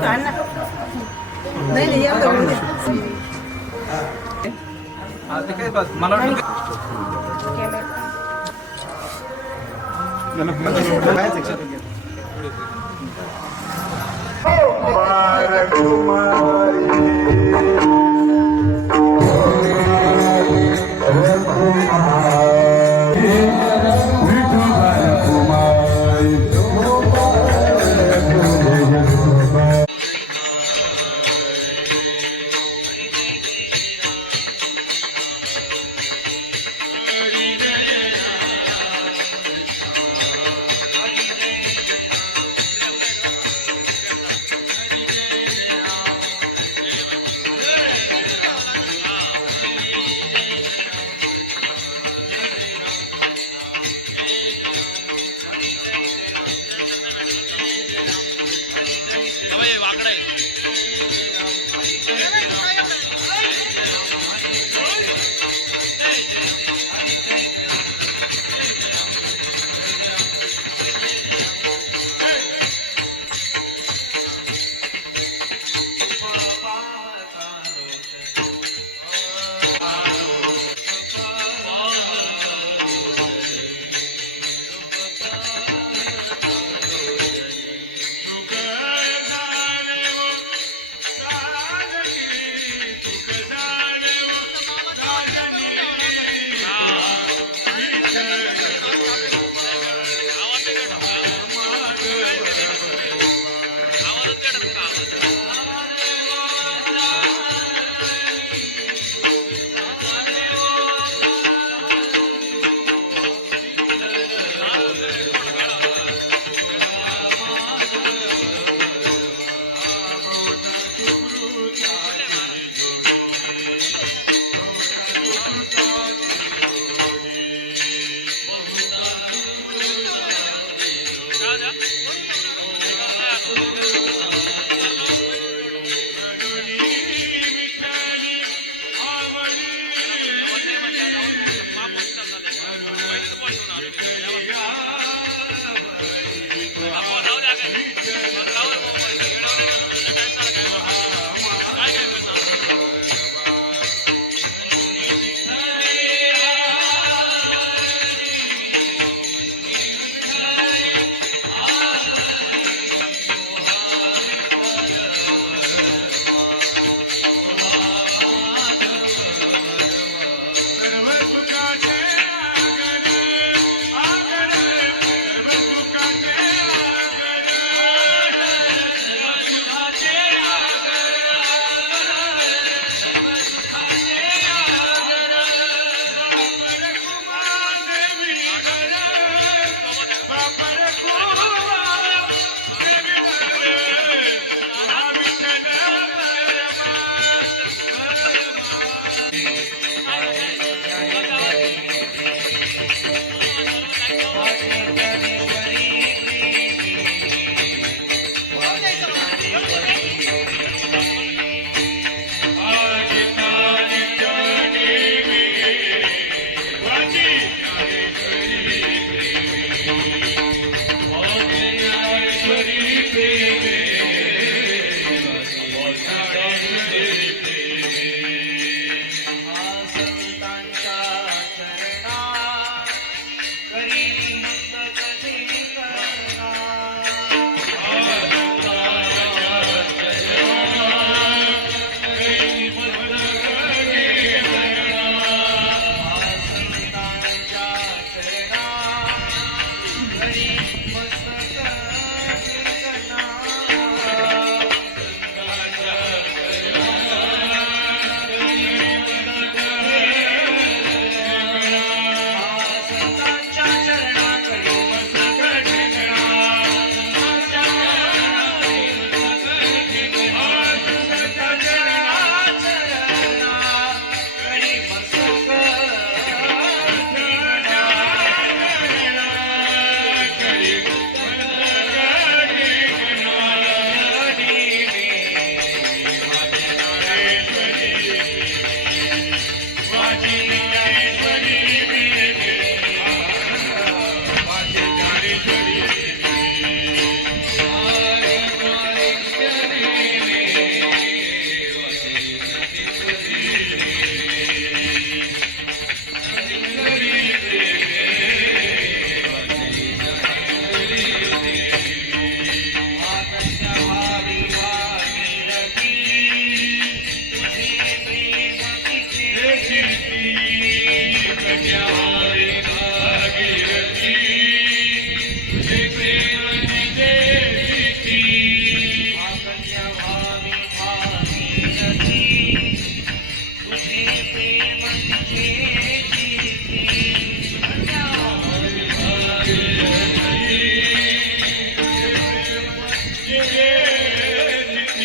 नाही नाही एवढं ते काय मला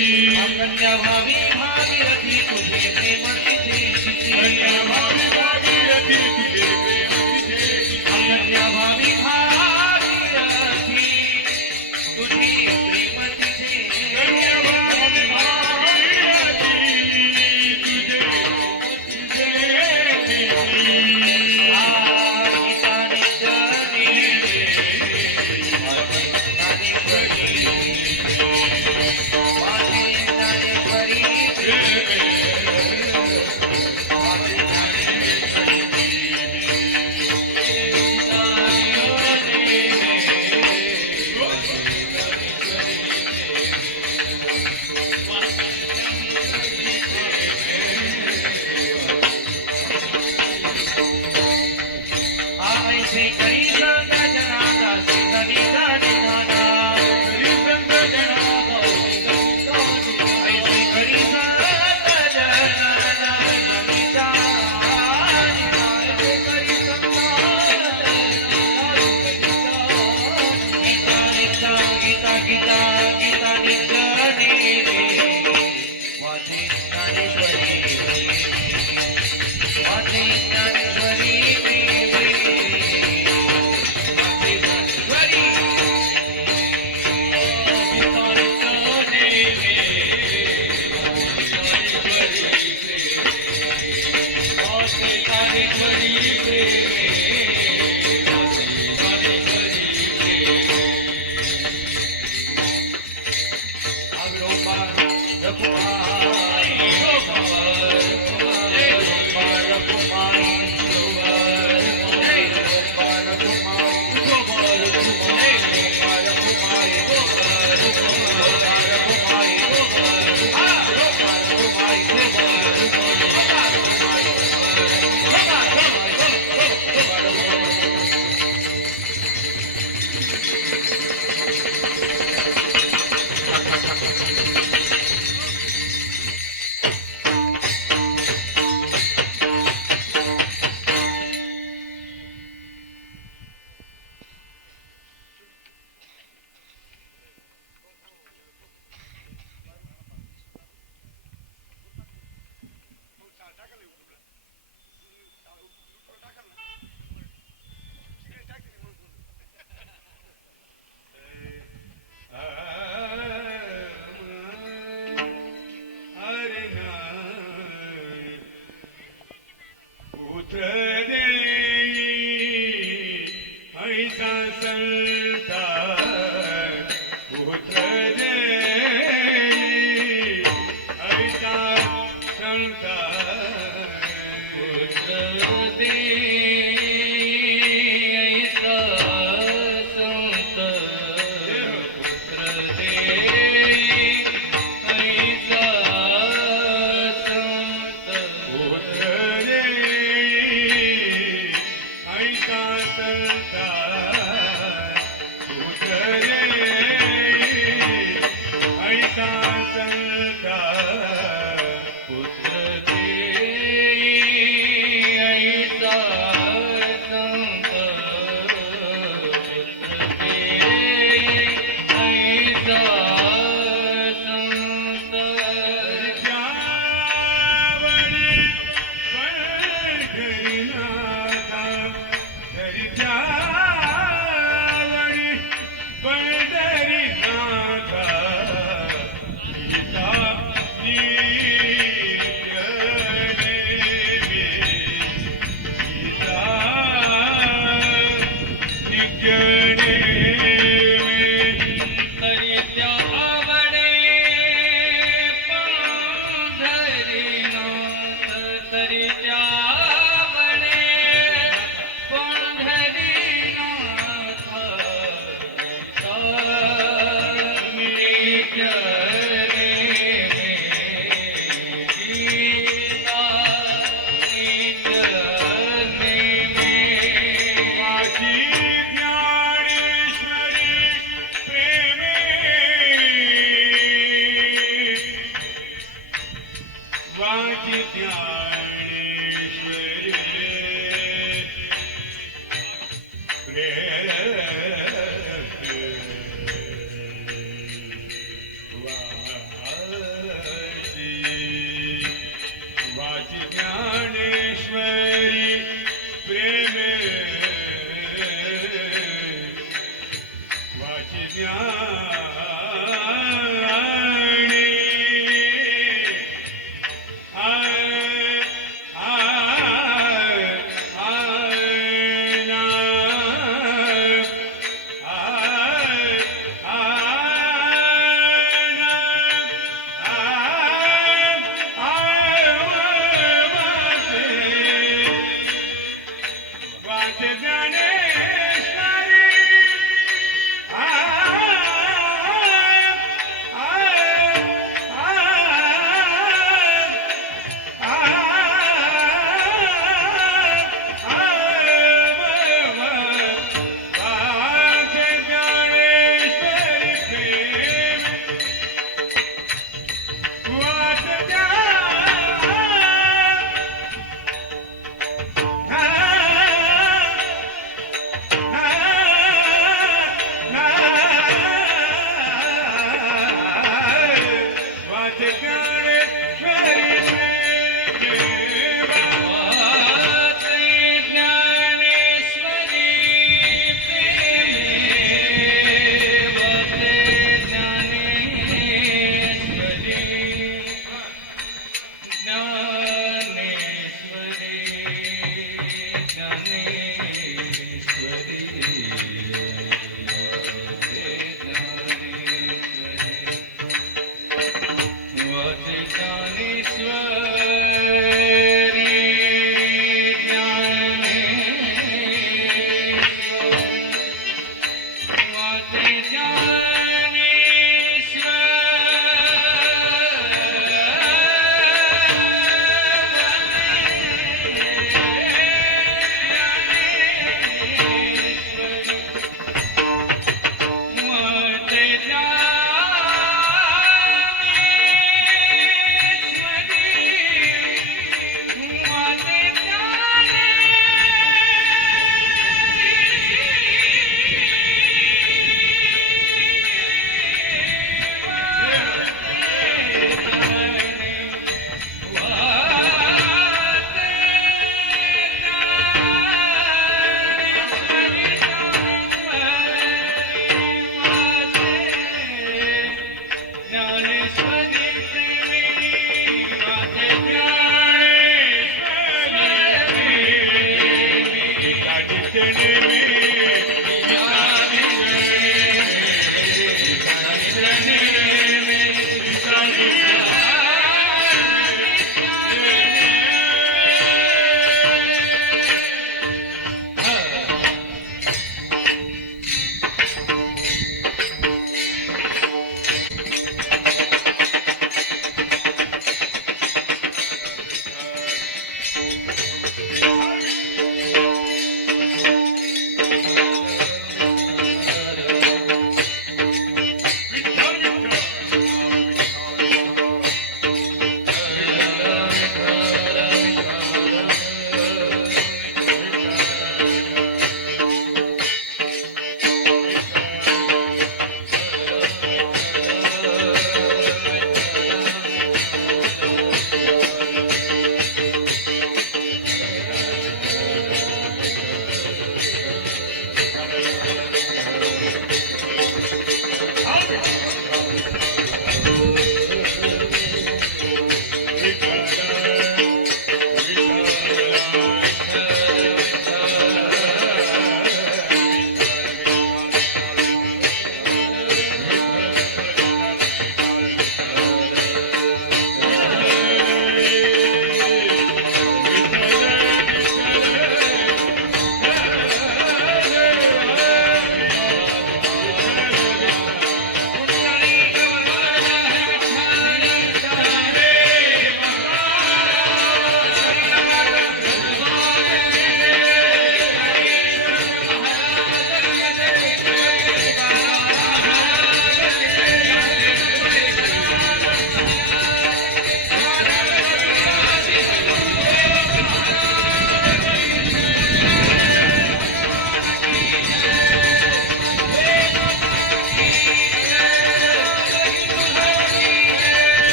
कन्या भावी भागीरथी तुझे प्रेम तिचे तिचे कन्या भावी भागीरथी तुझे प्रेम तिचे कन्या भावी भागीरथी तुझे प्रेम तिचे कन्या भावी भागीरथी तुझे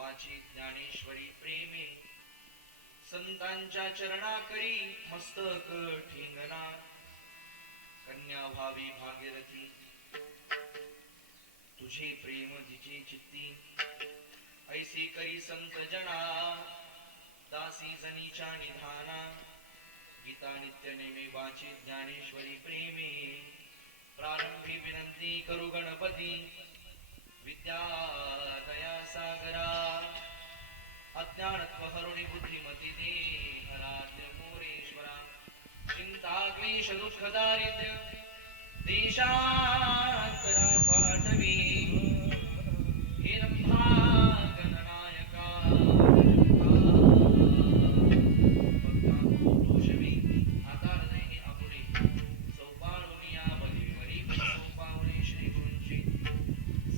वाचे ज्ञानेश्वरी संतांच्या चरणाकरी मस्तक ठिंगणा कन्या भावी भागीरथी तुझे प्रेम तिचे चित्ती ऐसे करी संत जना दासी जनीच्या निधाना गीता नित्य नेमे वाची ज्ञानेश्वरी प्रेमे प्रारंभी विनंती करू गणपती विद्या दया सागरा अज्ञानत्व हरुणि बुद्धिमती दे हराद्य मोरेश्वरा चिंता क्लेश दुःख दारिद्र्य देशांतरा पाठवी हे रंभा गणनायका भक्तांनो दोषवी आधार देहि आपुले सौपारुनिया बलिवरी सौपावने श्री गुरूंची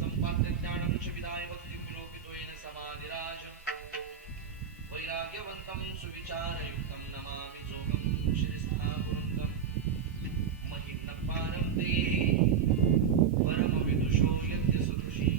संपाद्य ज्ञानं च विदाय भक्ति विलोकितो येन समाधिराज वैराग्यवन्तं सुविचारयुक्तं नमामि जोगं श्रीस्थापुरन्दं महिम्नपारं ते परमविदुषो यज्ञसदृशी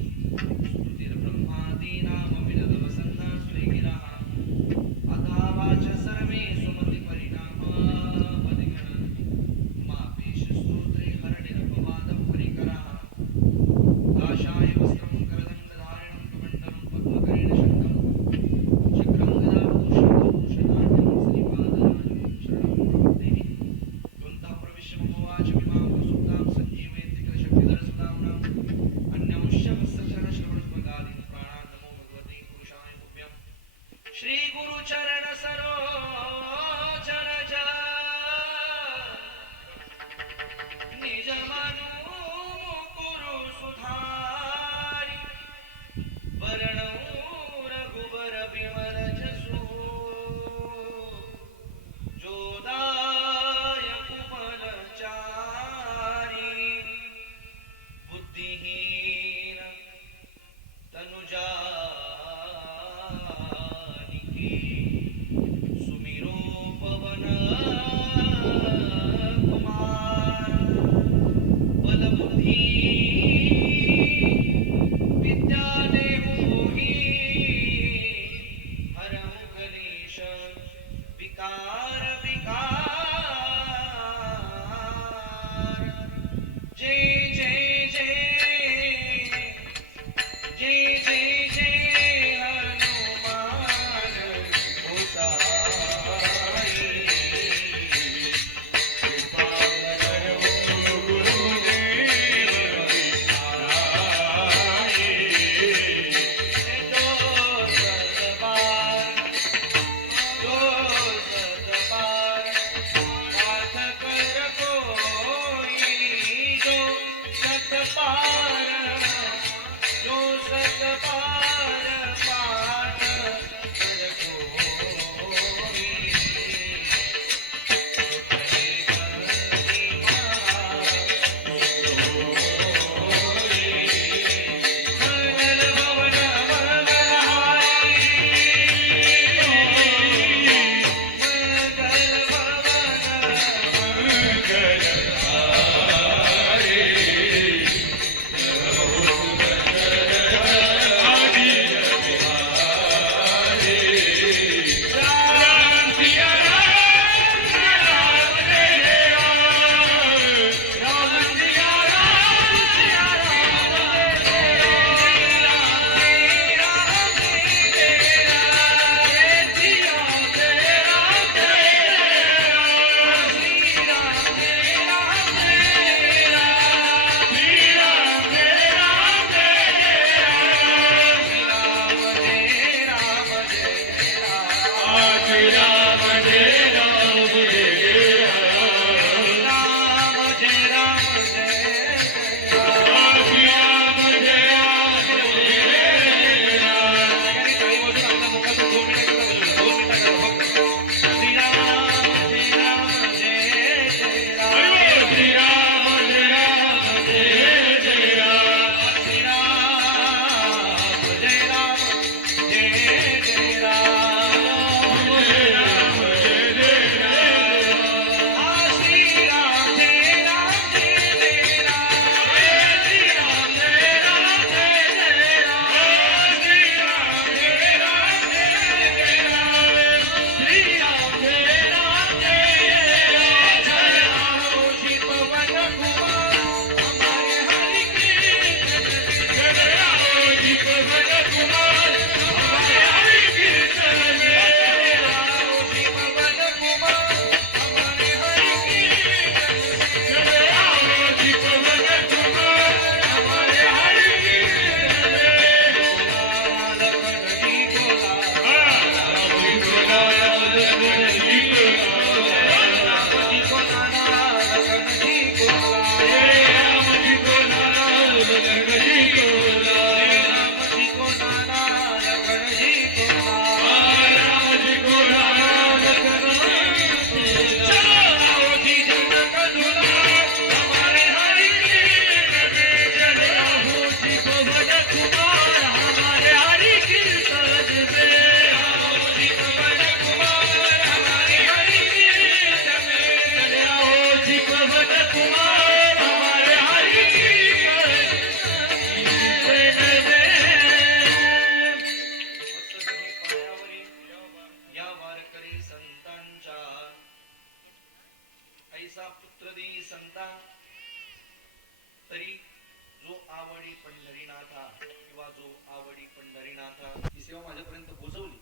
माझो आवडी पंढरीनाथा ही सेवा माझ्यापर्यंत पोहोचवली.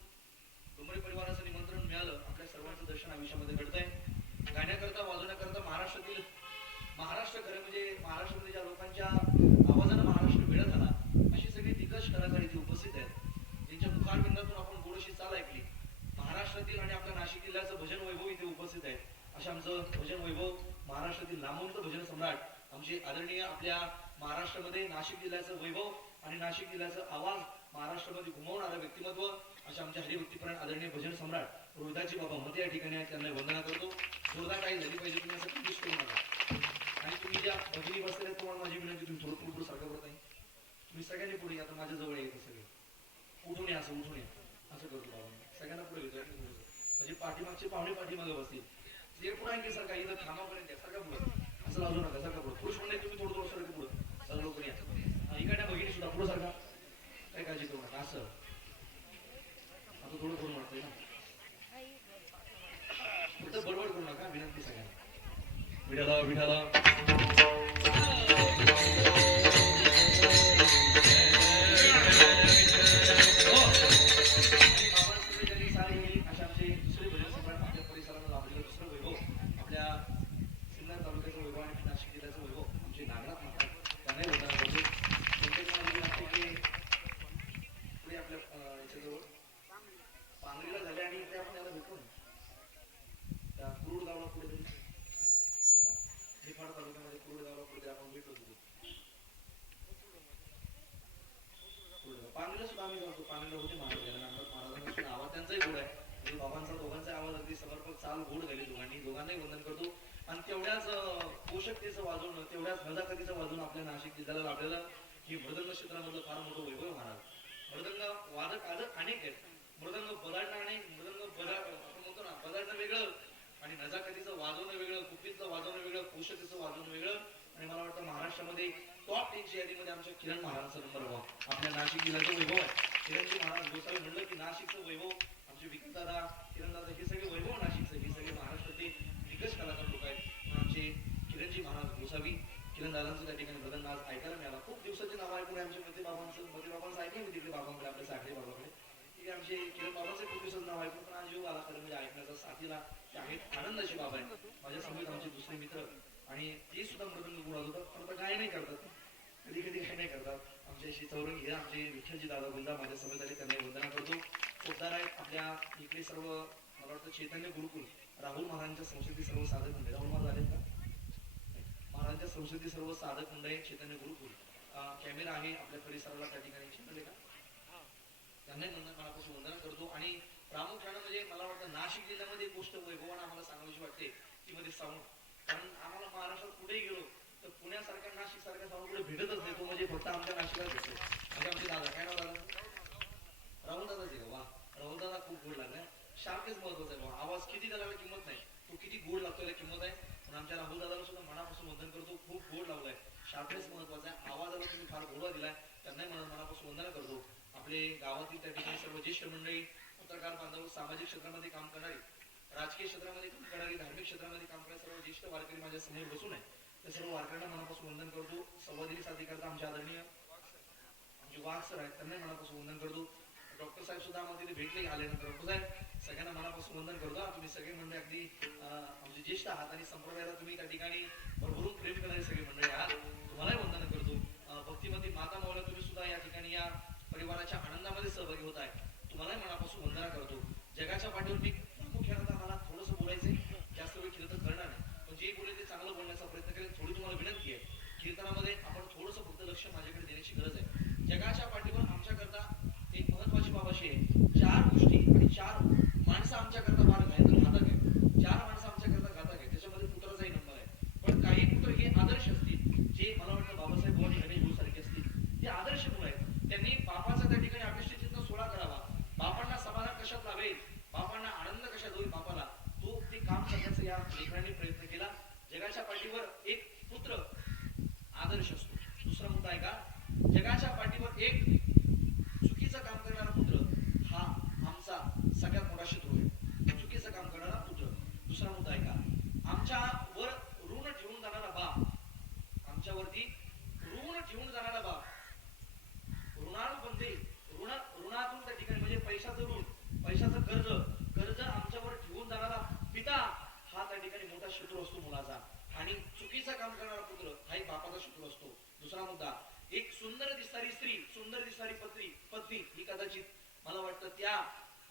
डोंबरे परिवाराचं निमंत्रण मिळालं. आपल्या सर्वांचं दर्शन आयुष्यामध्ये घडतंय. गाण्याकरता वाजवण्याकरता महाराष्ट्र खरं म्हणजे महाराष्ट्रामध्ये ज्या लोकांच्या आवाजानं महाराष्ट्र वेळत आला अशी सगळी दिग्गज कलाकार इथे उपस्थित आहेत. त्यांच्या मुखारबिंदातून आपण गोडशी चाल ऐकली. महाराष्ट्रातील आणि आपल्या नाशिक जिल्ह्याचं भजन वैभव इथे उपस्थित आहे. असे आमचं भजन वैभव महाराष्ट्रातील नामवंत भजन सम्राट आमचे आदरणीय आपल्या महाराष्ट्रामध्ये नाशिक जिल्ह्याचं वैभव आणि नाशिक जिल्ह्याचा आवाज महाराष्ट्रामध्ये घुमवणारं व्यक्तिमत्व अशा आमच्या हरिभक्तीपरायण आदरणीय भजन सम्राट रोहिदाजी बाबा मते या ठिकाणी आहेत. त्यांना वंदना करतो. जोरदार काही झाली पाहिजे. तुम्ही असं कधीच करू नका. आणि तुम्ही ज्या भगिनी बसलेल्या तुम्हाला माझी विनंती, तुम्ही थोडं पुढं सारखं करत नाही. तुम्ही सगळ्यांनी पुढे या. आता माझ्या जवळ येतं सगळे. उठून या, असं उठून या, असं करतो बाबा. सगळ्यांना पुढे घेतो म्हणजे पाठीमागचे पाहुणे पाठीमागे बसतील. ते पुढे आणखी सारखा इथं थांबापर्यंत या. सारखा पुढे असं लावू नका. सारखा पुढे पुरुष म्हणले तुम्ही थोडं सारखं पुढं सगळं लोक या. इकडल्या भगिनी सुद्धा पुढं सारखा. काय काळजी करू नका. असं आता थोडं करून वाटतंय ना. फक्त बडबड करू नका. विनंती सगळ्यांना. विठाला विठाला बाबांचा दोघांचा आवाज अगदी समर्पक चाल गोड झाली. दोघांनाही वंदन करतो. आणि तेवढ्याच पोषकतेचं वाजवणं, तेवढ्याच नजाकतीचं वाजवणं आपल्या नाशिक जिल्ह्याला लाभलेलं ही मृदंग क्षेत्रामधलं फार मोठं वैभव महाराज. मृदंग वादक आजच अनेक आहेत. मृदंग बजाडणं आणि आपण म्हणतो ना बजाडणं वेगळं आणि नजाकतीचं वाजवणं वेगळं, कुपीतलं वाजवणं वेगळं, पोषकतेचं वाजवणं वेगळं. आणि मला वाटतं महाराष्ट्रामध्ये टॉप 10 च्या यादीमध्ये आमच्या किरण महाराजांचा नंबर व्हावा. आपल्या नाशिक जिल्ह्याचं वैभव आहे. किरणजी महाराज गोसावी म्हणलं की नाशिकचं वैभव, आमचे विकास दादा, किरण दादा, हे सगळे वैभव नाशिकचं, हे सगळे महाराष्ट्राचे दिग्गज कलाकार लोक आहेत. आमचे किरणजी महाराज गोसावी, किरण दादांचं त्या ठिकाणी बदल आज ऐकायला मिळाला. खूप दिवसाचे नाव ऐकून आमच्या मते बाबांचं ऐकलं मी तिकडे बाबांकडे, आपल्या साखरे बाबाकडे. ठीक आमचे किरण बाबांचं खूप दिवसाचं नाव ऐकून पण आज योग आला खरं म्हणजे ऐकण्याचा साथीला. ते आहेत आनंदाचे बाबा आहेत. माझ्या समोर आमचे दुसरे मित्र आणि ते सुद्धा मृदंग गुण होतात. पण आता काय नाही करतात, कधी कधी काय नाही करतात. आमच्याशी चौरंगी हे आमचे विठ्ठलजी दादा गुंजा माझ्या समोर आले, त्यांना वंदना करतो. पोद्दार आहेत आपल्या इकडे सर्व, मला वाटतं चैतन्य गुरुकुल राहुल महाराजांच्या संस्कृती सर्व साधक मंडळ. राहुल महाराज आलेत का? महाराजांच्या संस्कृती सर्व साधक मंडळ चैतन्य गुरुकुल. कॅमेरा आहे आपल्या परिसराला त्या ठिकाणी शिकले का? त्यांनाही मनापासून वंदना करतो. आणि प्रामुख्यानं म्हणजे मला वाटतं नाशिक जिल्ह्यामध्ये एक गोष्ट वैभवानं आम्हाला सांगायची वाटते ती म्हणजे साऊंड. कारण आम्हाला महाराष्ट्रात कुठेही गेलो तर पुण्यासारख्या नाशिक सारख्या साऊंड कुठे भेटतच नाही. तो म्हणजे फक्त आमच्या नाशिकला भेटतो. म्हणजे आमचे दादा, काय नाव दादा? राहुल दादाच आहे का? वा, राहुल दादा खूप गोड लागलाय. शार्पच महत्वाचा आहे. आवाज किती त्याला किंमत नाही, तो किती गोड लागतो याला किंमत आहे. पण आमच्या राहुल दादाला सुद्धा मनापासून वंदन करतो. खूप गोड लावलाय. शार्पनेस महत्वाचा आहे. आवाजाला तुम्ही फार गोडवा दिलाय, त्यांनाही मनापासून वंदना करतो. आपले गावातील त्या ठिकाणी सर्व ज्येष्ठ मंडळी, पत्रकार बांधव, सामाजिक क्षेत्रामध्ये काम करणारी, राजकीय क्षेत्रामध्ये काम करणारी, धार्मिक क्षेत्रामध्ये काम करणारे सर्व ज्येष्ठ वारकरी माझ्या समोर बसून आहे. त्या सर्व वारकऱ्यांना मनापासून वंदन करतो. संवादिनी साधिकारता आमच्या आदरणीय आमचे वाघ सर आहेत, त्यांनाही मनापासून वंदन करतो. डॉक्टर साहेब सुद्धा आम्हाला तिथे भेटले आल्यानंतर डॉक्टर साहेब सगळ्यांना मनापासून वंदन करतो. तुम्ही सगळे मंडळी अगदी आमचे ज्येष्ठ आहात आणि संप्रदायाला तुम्ही त्या ठिकाणी भरभरून प्रेम करणारे सगळे मंडळी आहात. तुम्हालाही वंदन करतो. भक्तिमती माता मौला तुम्ही सुद्धा या ठिकाणी या परिवाराच्या आनंदामध्ये सहभागी होत आहे. तुम्हालाही मनापासून वंदना करतो. जगाच्या पाठीवर मी प्रामुख्यानं मला थोडंसं बोलायचंय, जास्त वेळ कीर्तन करणार नाही, पण जे बोलले ते चांगलं बोलण्याचा प्रयत्न करेल. थोडी तुम्हाला विनंती आहे, कीर्तनामध्ये आपण थोडंसं फक्त लक्ष माझ्याकडे देण्याची गरज आहे. जगाच्या पाठीवर आमच्याकरता एक महत्वाची बाब अशी आहे, 4 गोष्टी आणि 4 माणसं आमच्याकरता फार घातक आहे. 4 माणसं आमच्याकरता घातक आहे. त्याच्यामध्ये पुत्राचाही नंबर आहे. पण काही पुत्र हे आदर्श असतील, जे मला वाटतं बाबासाहेब भवानी गणेश भाऊ सारखे असतील, ते आदर्श मुलं आहेत. त्यांनी बापाचा त्या ठिकाणी अभिष्ट चिंतन 16 करावा. बापांना समाधान कशात लावेल, बापांना आनंद कशात होईल बापाला, तो ते काम करण्याचा या लेकरांनी प्रयत्न केला. जगाच्या पाठीवर एक पुत्र आदर्श असतो. दुसरा मुद्दा आहे का, जगाच्या पाठीवर एक चुकीचं काम करणारा पुत्र हा आमचा सगळ्यात मोठा शत्रू आहे. चुकीचं काम करणारा पुत्र. दुसरा मुद्दा आहे का, आमच्यावर ऋण ठेवून जाणारा बाप, आमच्यावरती ऋण ठेवून जाणारा बाप, ऋणाळ पैशाचं कर्ज कर्ज आमच्यावर ठेवून जाणारा पिता हा त्या ठिकाणी मोठा शत्रू असतो मुलाचा, आणि चुकीचं काम करणारा पुत्र हा एक बापाचा शत्रू असतो. दुसरा मुद्दा, एक सुंदर दिसणारी स्त्री, सुंदर दिसणारी पत्नी ही कदाचित मला वाटतं त्या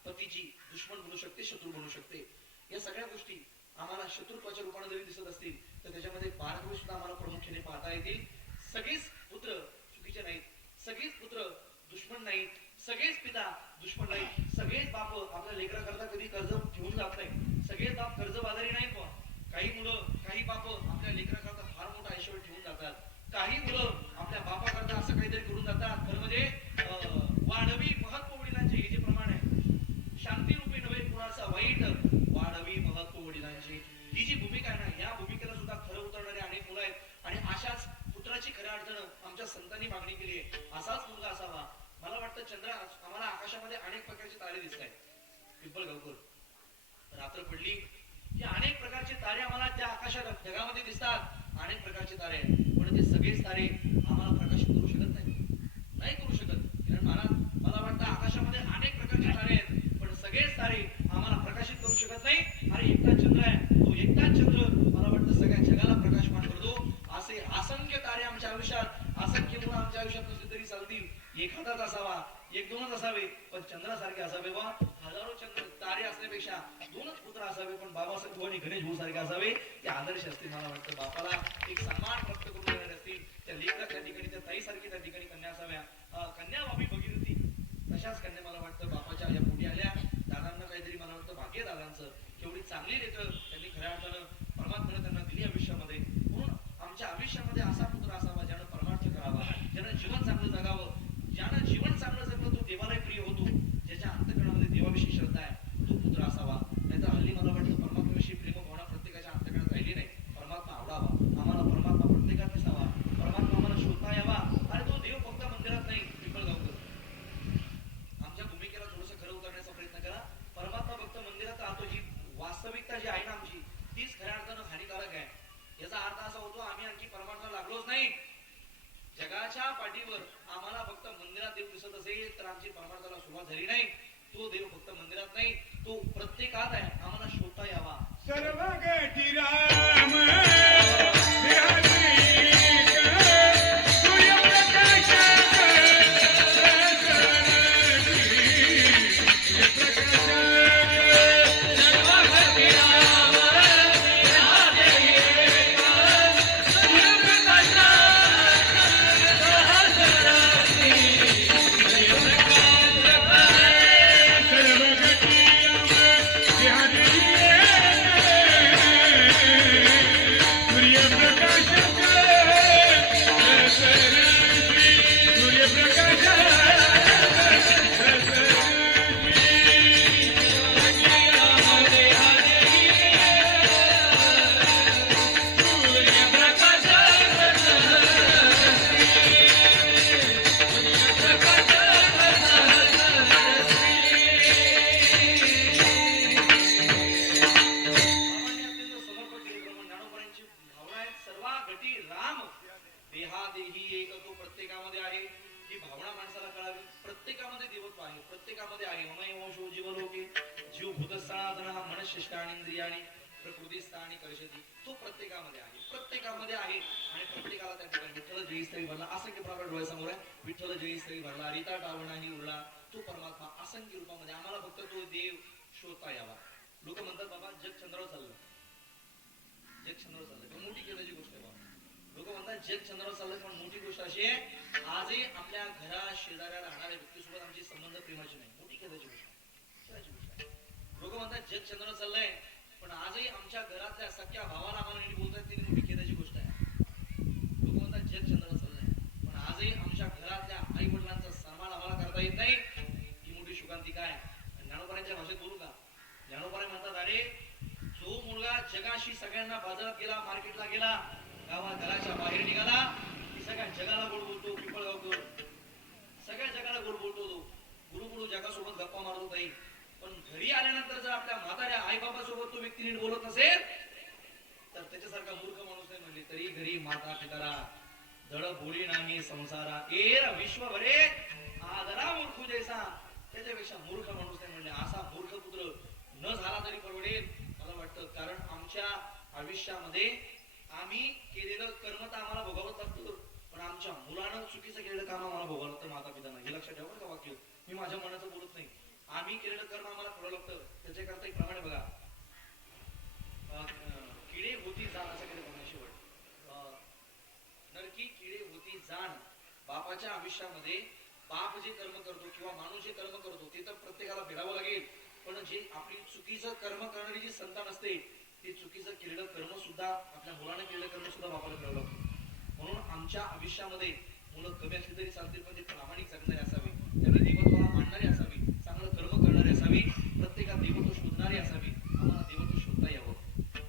पतीची दुश्मन बनू शकते, शत्रू बनू शकते. या सगळ्या गोष्टी आम्हाला शत्रुत्वाच्या रूपाने जरी दिसत असतील तर त्याच्यामध्ये बारकावे सुद्धा आम्हाला प्रामुख्याने पाहता येतील. सगळेच पुत्र चुकीचे नाहीत, सगळेच पुत्र दुश्मन नाहीत, सगळेच पिता दुश्मन नाहीत, सगळेच बाप आपल्या लेकराकरता कधी कर्ज ठेवून जात नाही, सगळेच बाप कर्जबाजारी नाहीत. काही मुलं, काही बाप आपल्या लेकराकरता फार मोठा ऐश्वर ठेवून जातात, काही मुलं आपल्या बापाकरता असं काहीतरी करून जातात. खरं म्हणजे वाढवी महत्व वडिलांचे हे जे प्रमाण आहे, शांती रूपी नव्हे कुणाचा वाईट, वाढवी महत्व वडिलांची ही जी भूमिका आहे ना, या भूमिकेला सुद्धा खरं उतरणारे अनेक मुलं आहेत. आणि अशाच पुत्राची खऱ्या अर्थानं आमच्या संतांनी मागणी केली आहे, असाच मुलगा असावा. मला वाटतं चंद्र, आम्हाला आकाशामध्ये अनेक प्रकारचे तारे दिसत आहेत. पिंपळगावकर, रात्र पडली की अनेक प्रकारचे तारे आम्हाला त्या आकाशात ढगामध्ये दिसतात, अनेक प्रकारचे तारे आहेत. पण ते सगळेच तारे आम्हाला प्रकाशित करू शकत नाही करू शकत. कारण मला वाटतं आकाशामध्ये अनेक प्रकारचे तारे आहेत, पण सगळेच तारे आम्हाला प्रकाशित करू शकत नाही. अरे एकटा चंद्र आहे, तो एकटा चंद्र मला वाटतं सगळ्या जगाला प्रकाशमान करतो. असे असंख्य तारे आमच्या आयुष्यात, असंख्य मुलं आमच्या आयुष्यात नसले तरी चालतील, एखादाच असावा, एक दोनच असावे, पण चंद्रासारखे असावे. बा हजारो चंद्र तारे असण्यापेक्षा दोनच पुत्र असावे, पण बाबासाहेब आणि गणेश भाऊ सारखे असावे. ते आदर्श असतील. मला वाटतं बापाला एक सन्मान प्राप्त करून देणारे असतील. त्या लेखा त्या ठिकाणी, त्या ताईसारखी त्या ठिकाणी कन्या असाव्या. कन्या बाबी भगीरथी तशाच कन्या मला वाटतं बापाच्या या पोटी आल्या. दादांना काहीतरी मला वाटतं भाग्य दादांचं, एवढी चांगली लेकरं त्यांनी खऱ्या अर्थानं परमात्म्याने त्यांना दिली आयुष्यामध्ये. म्हणून आमच्या आयुष्यामध्ये असा पुत्र असावा ज्यानं परमार्थ करावा, ज्यानं जीवन चांगलं जगावं. ज्यानं जीवन चांगलं जगलं तो देवाला प्रिय होतो, ज्याच्या अंतःकरणामध्ये देवाविषयी श्रद्धा आहे तो पुत्र असावा. नाहीतर हल्ली मला वाटतं परमात्म्याविषयी प्रेम भावना प्रत्येकाच्या अंतःकरणात राहिली नाही. परमात्मा आवडावा, आम्हाला परमात्मा प्रत्येकात दिसावा, परमात्मा आम्हाला शोधता यावा. आणि तो देव फक्त मंदिरात नाही. पिंपळगावकर, आमच्या भूमिकेला थोडंसं खरं उतरण्याचा प्रयत्न करा. परमात्मा फक्त मंदिरात राहतो, जी वास्तविकता जी आहे ना आमची, तीच खऱ्या अर्थानं हानिकारक आहे. याचा अर्थ असा होतो आम्ही आणखी परमात्मा लागलोच नाही. जगाच्या पाठीवर आम्हाला फक्त मंदिरात देव दिसत असेल तर आमची परमार्थाला सुरुवात झाली नाही. तो देव फक्त मंदिरात नाही, तो प्रत्येकात आहे, आम्हाला शोधता यावा. सर्व गती राम तो प्रत्येकामध्ये आहे, प्रत्येकामध्ये आहे. आणि प्रत्येकाला त्या ठिकाणी विठ्ठल जयस्थळी भरला, असंख्य प्रकार डोळ्यासमोर आहे. विठ्ठल जयस्थळी भरला, रीता टावणाही उरला. तो परमात्मा असंख्य रूपामध्ये, आम्हाला फक्त तो देव शोधता यावा. लोक म्हणतात बाबा जग चंद्रावर चाललं, जग चंद्रावर चाललं, मोठी केल्याची गोष्ट आहे बाबा. लोक म्हणतात जग चंद्रावर चाललं, पण मोठी गोष्ट अशी आहे आजही आपल्या घरा शेजाऱ्या राहणाऱ्या व्यक्तीसोबत आमचे संबंध प्रेमाचे नाही. मोठी केल्याची गोष्ट आहे. लोक म्हणतात जग चंद्रावर चाललंय, पण आजही आमच्या घरातल्या सख्या भावाला आम्हाला नीट बोलतात, ती मोठी खेदाची गोष्ट आहे. लोक म्हणतात जग चंद्रावर चाललंय, पण आजही आमच्या घरातल्या आई वडिलांचा सन्मान आम्हाला करता येत नाही. ही मोठी शुकांतिका आहे. ज्ञानोबांच्या भाषेत बोलू का? ज्ञानोबा म्हणतात अरे जो मुलगा जगाशी सगळ्यांना बाजारात गेला, मार्केटला गेला, गावात घराच्या बाहेर निघाला की सगळ्या जगाला गोड बोलतो. पिंपळगावकर सगळ्या जगाला गोड बोलतो. तो गुरु जगासोबत गप्पा मारतो नाही, पण घरी आल्यानंतर जर आपल्या म्हाताऱ्या आई बाबा सोबत तो व्यक्ती नीट बोलत नसेल तर त्याच्यासारखा मूर्ख माणूस नाही म्हणले तरी घरी माता पितारा धड बोली नाही संसारा एर विश्व भरे आदरा मूर्ख जैसा, त्याच्यापेक्षा मूर्ख माणूस नाही म्हणले. असा माता पिता नाही. हे लक्षात ठेवा बरं का वाक्य. मी माझ्या मनाचं बोलत नाही. आम्ही केलेलं कर्म आम्हाला फळं लागतं. त्याच्याकरता एक प्रमाणे बघा, किडे होती जाण असं केलं बघा शेवट. नरकी किडे होती जाण. बापाच्या आयुष्यामध्ये बाप जे कर्म करतो किंवा माणूस जे कर्म करतो ते तर प्रत्येकाला फेडावं लागेल. पण जे आपली चुकीचं कर्म करणारी जी संतान असते ते चुकीचं केलेलं कर्म सुद्धा आपल्या मुलाने केलेलं कर्म सुद्धा बापाला करावं लागतं. म्हणून आमच्या आयुष्यामध्ये मुलं कमी असली तरी चालतील, पण ते प्रामाणिक जगणारे असावे, त्यांनी देवत्वाला मानणारे असावी, चांगलं कर्म करणारे असावी, प्रत्येकात देवत्व शोधणारे असावी. आम्हाला देवत्व शोधता यावं.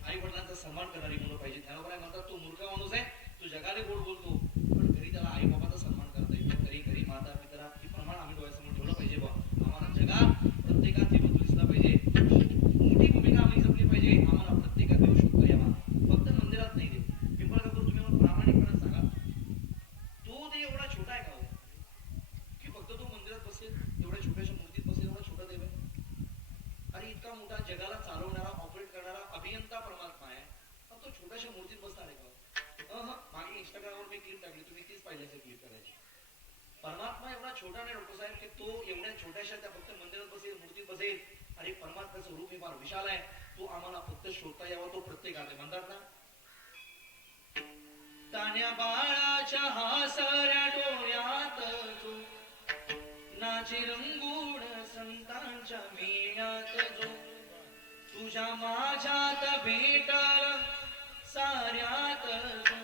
आई वडिलांचा सन्मान करणारी मुलं पाहिजे. ज्ञानोबा म्हणतात तो मूर्ख माणूस आहे, तो जगाने गोड बोलतो पण घरी त्याला आई बाबाचा सन्मान करता येतो. घरी घरी माता पिता हे प्रमाण आम्ही डोळ्यासमोर ठेवलं पाहिजे. बा आम्हाला जगात प्रत्येकात देवत्व दिसलं पाहिजे. मोठी भूमिका आम्ही जपली पाहिजे. आम्हाला प्रत्येकात देव शोधता यावा. फक्त मंदिरात नाही देव. पिंपळगापूर तुम्ही मला प्रामाणिकपणे सांगा, तो देव एवढा छोटा आहे का हो? की फक्त तो मंदिरात बसेल, एवढ्या छोट्याशा मूर्तीत बसेल, एवढा छोटा देव आहे? अरे इतका मोठा जगाला चालवणारा, ऑपरेट करणारा अभियंता परमात्मा आहे, पण तो छोट्याशा मूर्तीत बसणार आहे का? मागे इंस्टाग्रामवर मी क्लिप टाकली, तुम्ही तीच पाहिजे असेल क्लिप करायची. परमात्मा एवढा छोटा नाही डॉक्टर साहेब की तो एवढ्या छोट्याशा त्या फक्त मंदिरात बसेल, मूर्तीत बसेल. अरे परमात्म्याचं रूप हे फार विशाल आहे. तो आम्हाला फक्त शोधता यावा. तो प्रत्येकात आहे. म्हणतात ना, तान्या बाळाच्या हासऱ्या डोळ्यात जो नाची रंगूड संतांच्या मेळ्यात जो तुझ्या माझ्यात भेटल साऱ्यात जो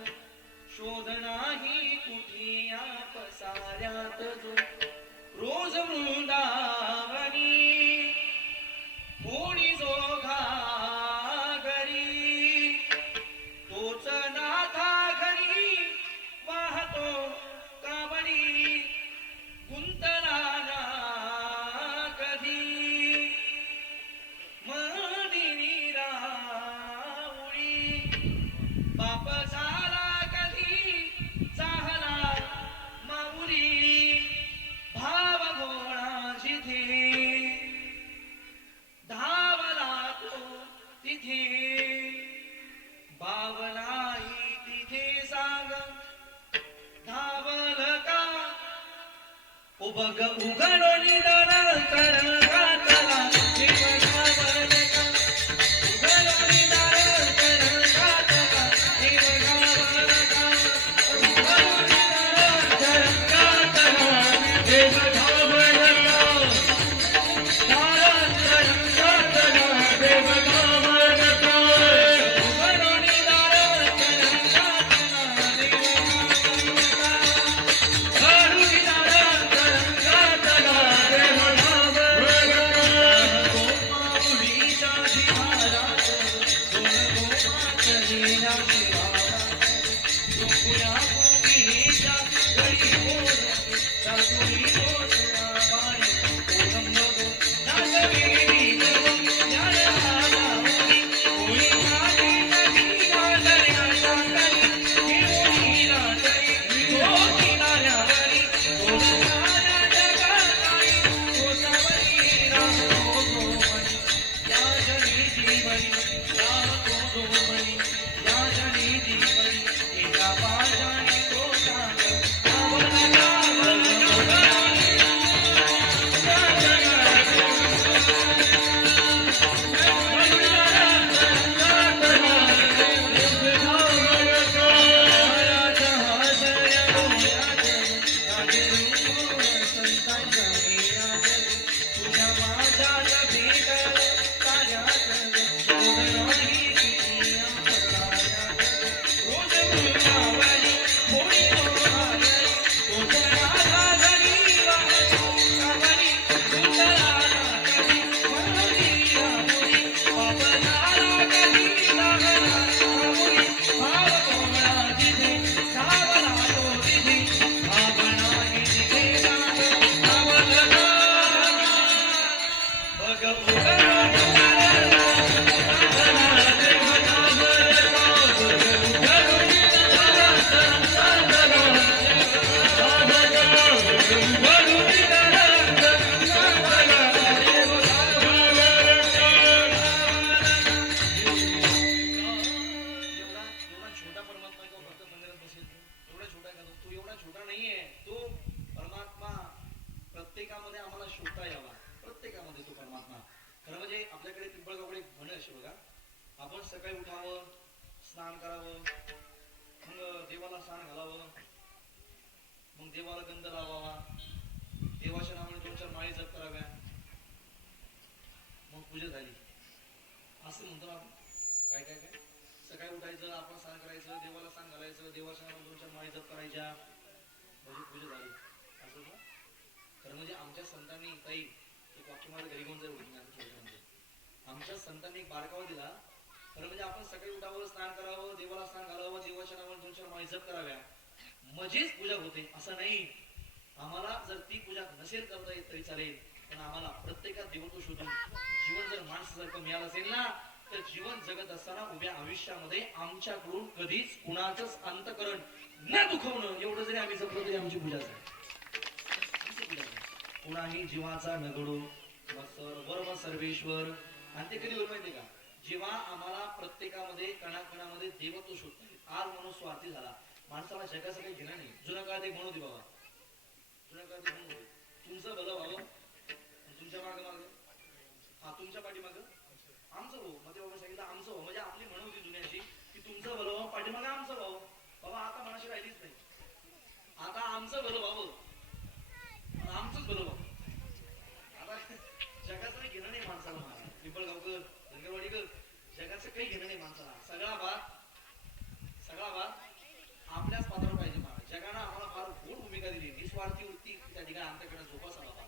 शोध नाही कुठे या पसाऱ्यात जो रोज वृंदावनी कोणी जो घरी तोच नाथा घरी वाहतो कावडी गुंतला ना कधी मदिनी राऊळी बाप झाला कधी चाहला माऊली भाव भोळा जिथे धावला तो तिथे बावलाई तिथे सांग धावल का उबग उघडो निधन कर घातला जीव घावल का उघडो निधन कर घातला जीव घावल का उघडो निधन कर घातला जीव घावल का धारण कर घातला जीव घावल का उघडो निधन कर घातला जीव घावल का घालू निधन कर घातला जीव घावल शोधता यावा प्रत्येकामध्ये तो परमात्मा. खरं म्हणजे आपल्याकडे पिंपळगावकडे एक म्हण अशी बघा, आपण सकाळी उठावं, स्नान करावं, मग देवाला स्नान घालावं, मग देवाला गंध लावावा, देवाच्या नावाने 2-4 माळी जप कराव्या, मग पूजा झाली असं म्हणतो ना आपण. काय काय काय सकाळी उठायचं, आपण स्नान करायचं, देवाला स्नान घालायचं, देवाच्या नावाने 2-4 माळी जप करायच्या, म्हणजे पूजा झाली असं ना. खरं म्हणजे आमच्या संतांनी काही एक वाक्य माझ्या घरी घेऊन जाईल. आमच्या संतांनी एक बारकावा दिला. खरं म्हणजे आपण सकाळी उठावं, स्नान करावं, देवाला स्नान घालावं, देवाच्या नावाने 2-4 माळी जप कराव्या, म्हणजेच पूजा होते असं नाही. आम्हाला जर ती पूजा नसेल करता येत तरी चालेल, पण आम्हाला प्रत्येकात देवत्व शोधून जीवन जर माणसासारखं मिळालं असेल ना, तर जीवन जगत असताना उभ्या आयुष्यामध्ये आमच्याकडून कधीच कुणाचंच अंतकरण न दुखवणं एवढं जरी आम्ही जपलं तरी आमची पूजाच आहे. कुणाही जीवाचा नगडो वर्म सर्वेश्वर. आणि ते कधी होईल माहितीये का, जेव्हा आम्हाला प्रत्येकामध्ये कणाकणामध्ये देवत्व शोधता येईल. आज माणूस स्वार्थी झाला, माणसाला जगाचं काही घेणं नाही. जुन्या काळात एक म्हणून होती बाबा, जुन्या काळात एक म्हणून होती, तुमचं भलं व्हावं, तुमच्या मागं मागं हा तुमच्या पाठीमागं आमचं भाऊ. मग ते बाबा सांगितलं आमचं भाऊ, म्हणजे आपली म्हण होती जुन्याची की तुमचं भलं व्हावं, पाठीमागं आमचं भाऊ. बाबा आता मनाशी राहिलीच नाही, आता आमचं भलं व्हावं, आमचंच भलं व्हावं. आता जगाचं काही घेणं नाही माणसाला. महाराज पिंपळगावकर, धनगरवाडीकर, जगाचं काही घेणं नाही माणसाला. सगळा भाग आपल्याच पात्रावर पाहिजे. महाराज जगानं आम्हाला फार गोड भूमिका दिली. निस्वार्थी वृत्ती त्या ठिकाणी आमच्याकडे जोपासा बाबा.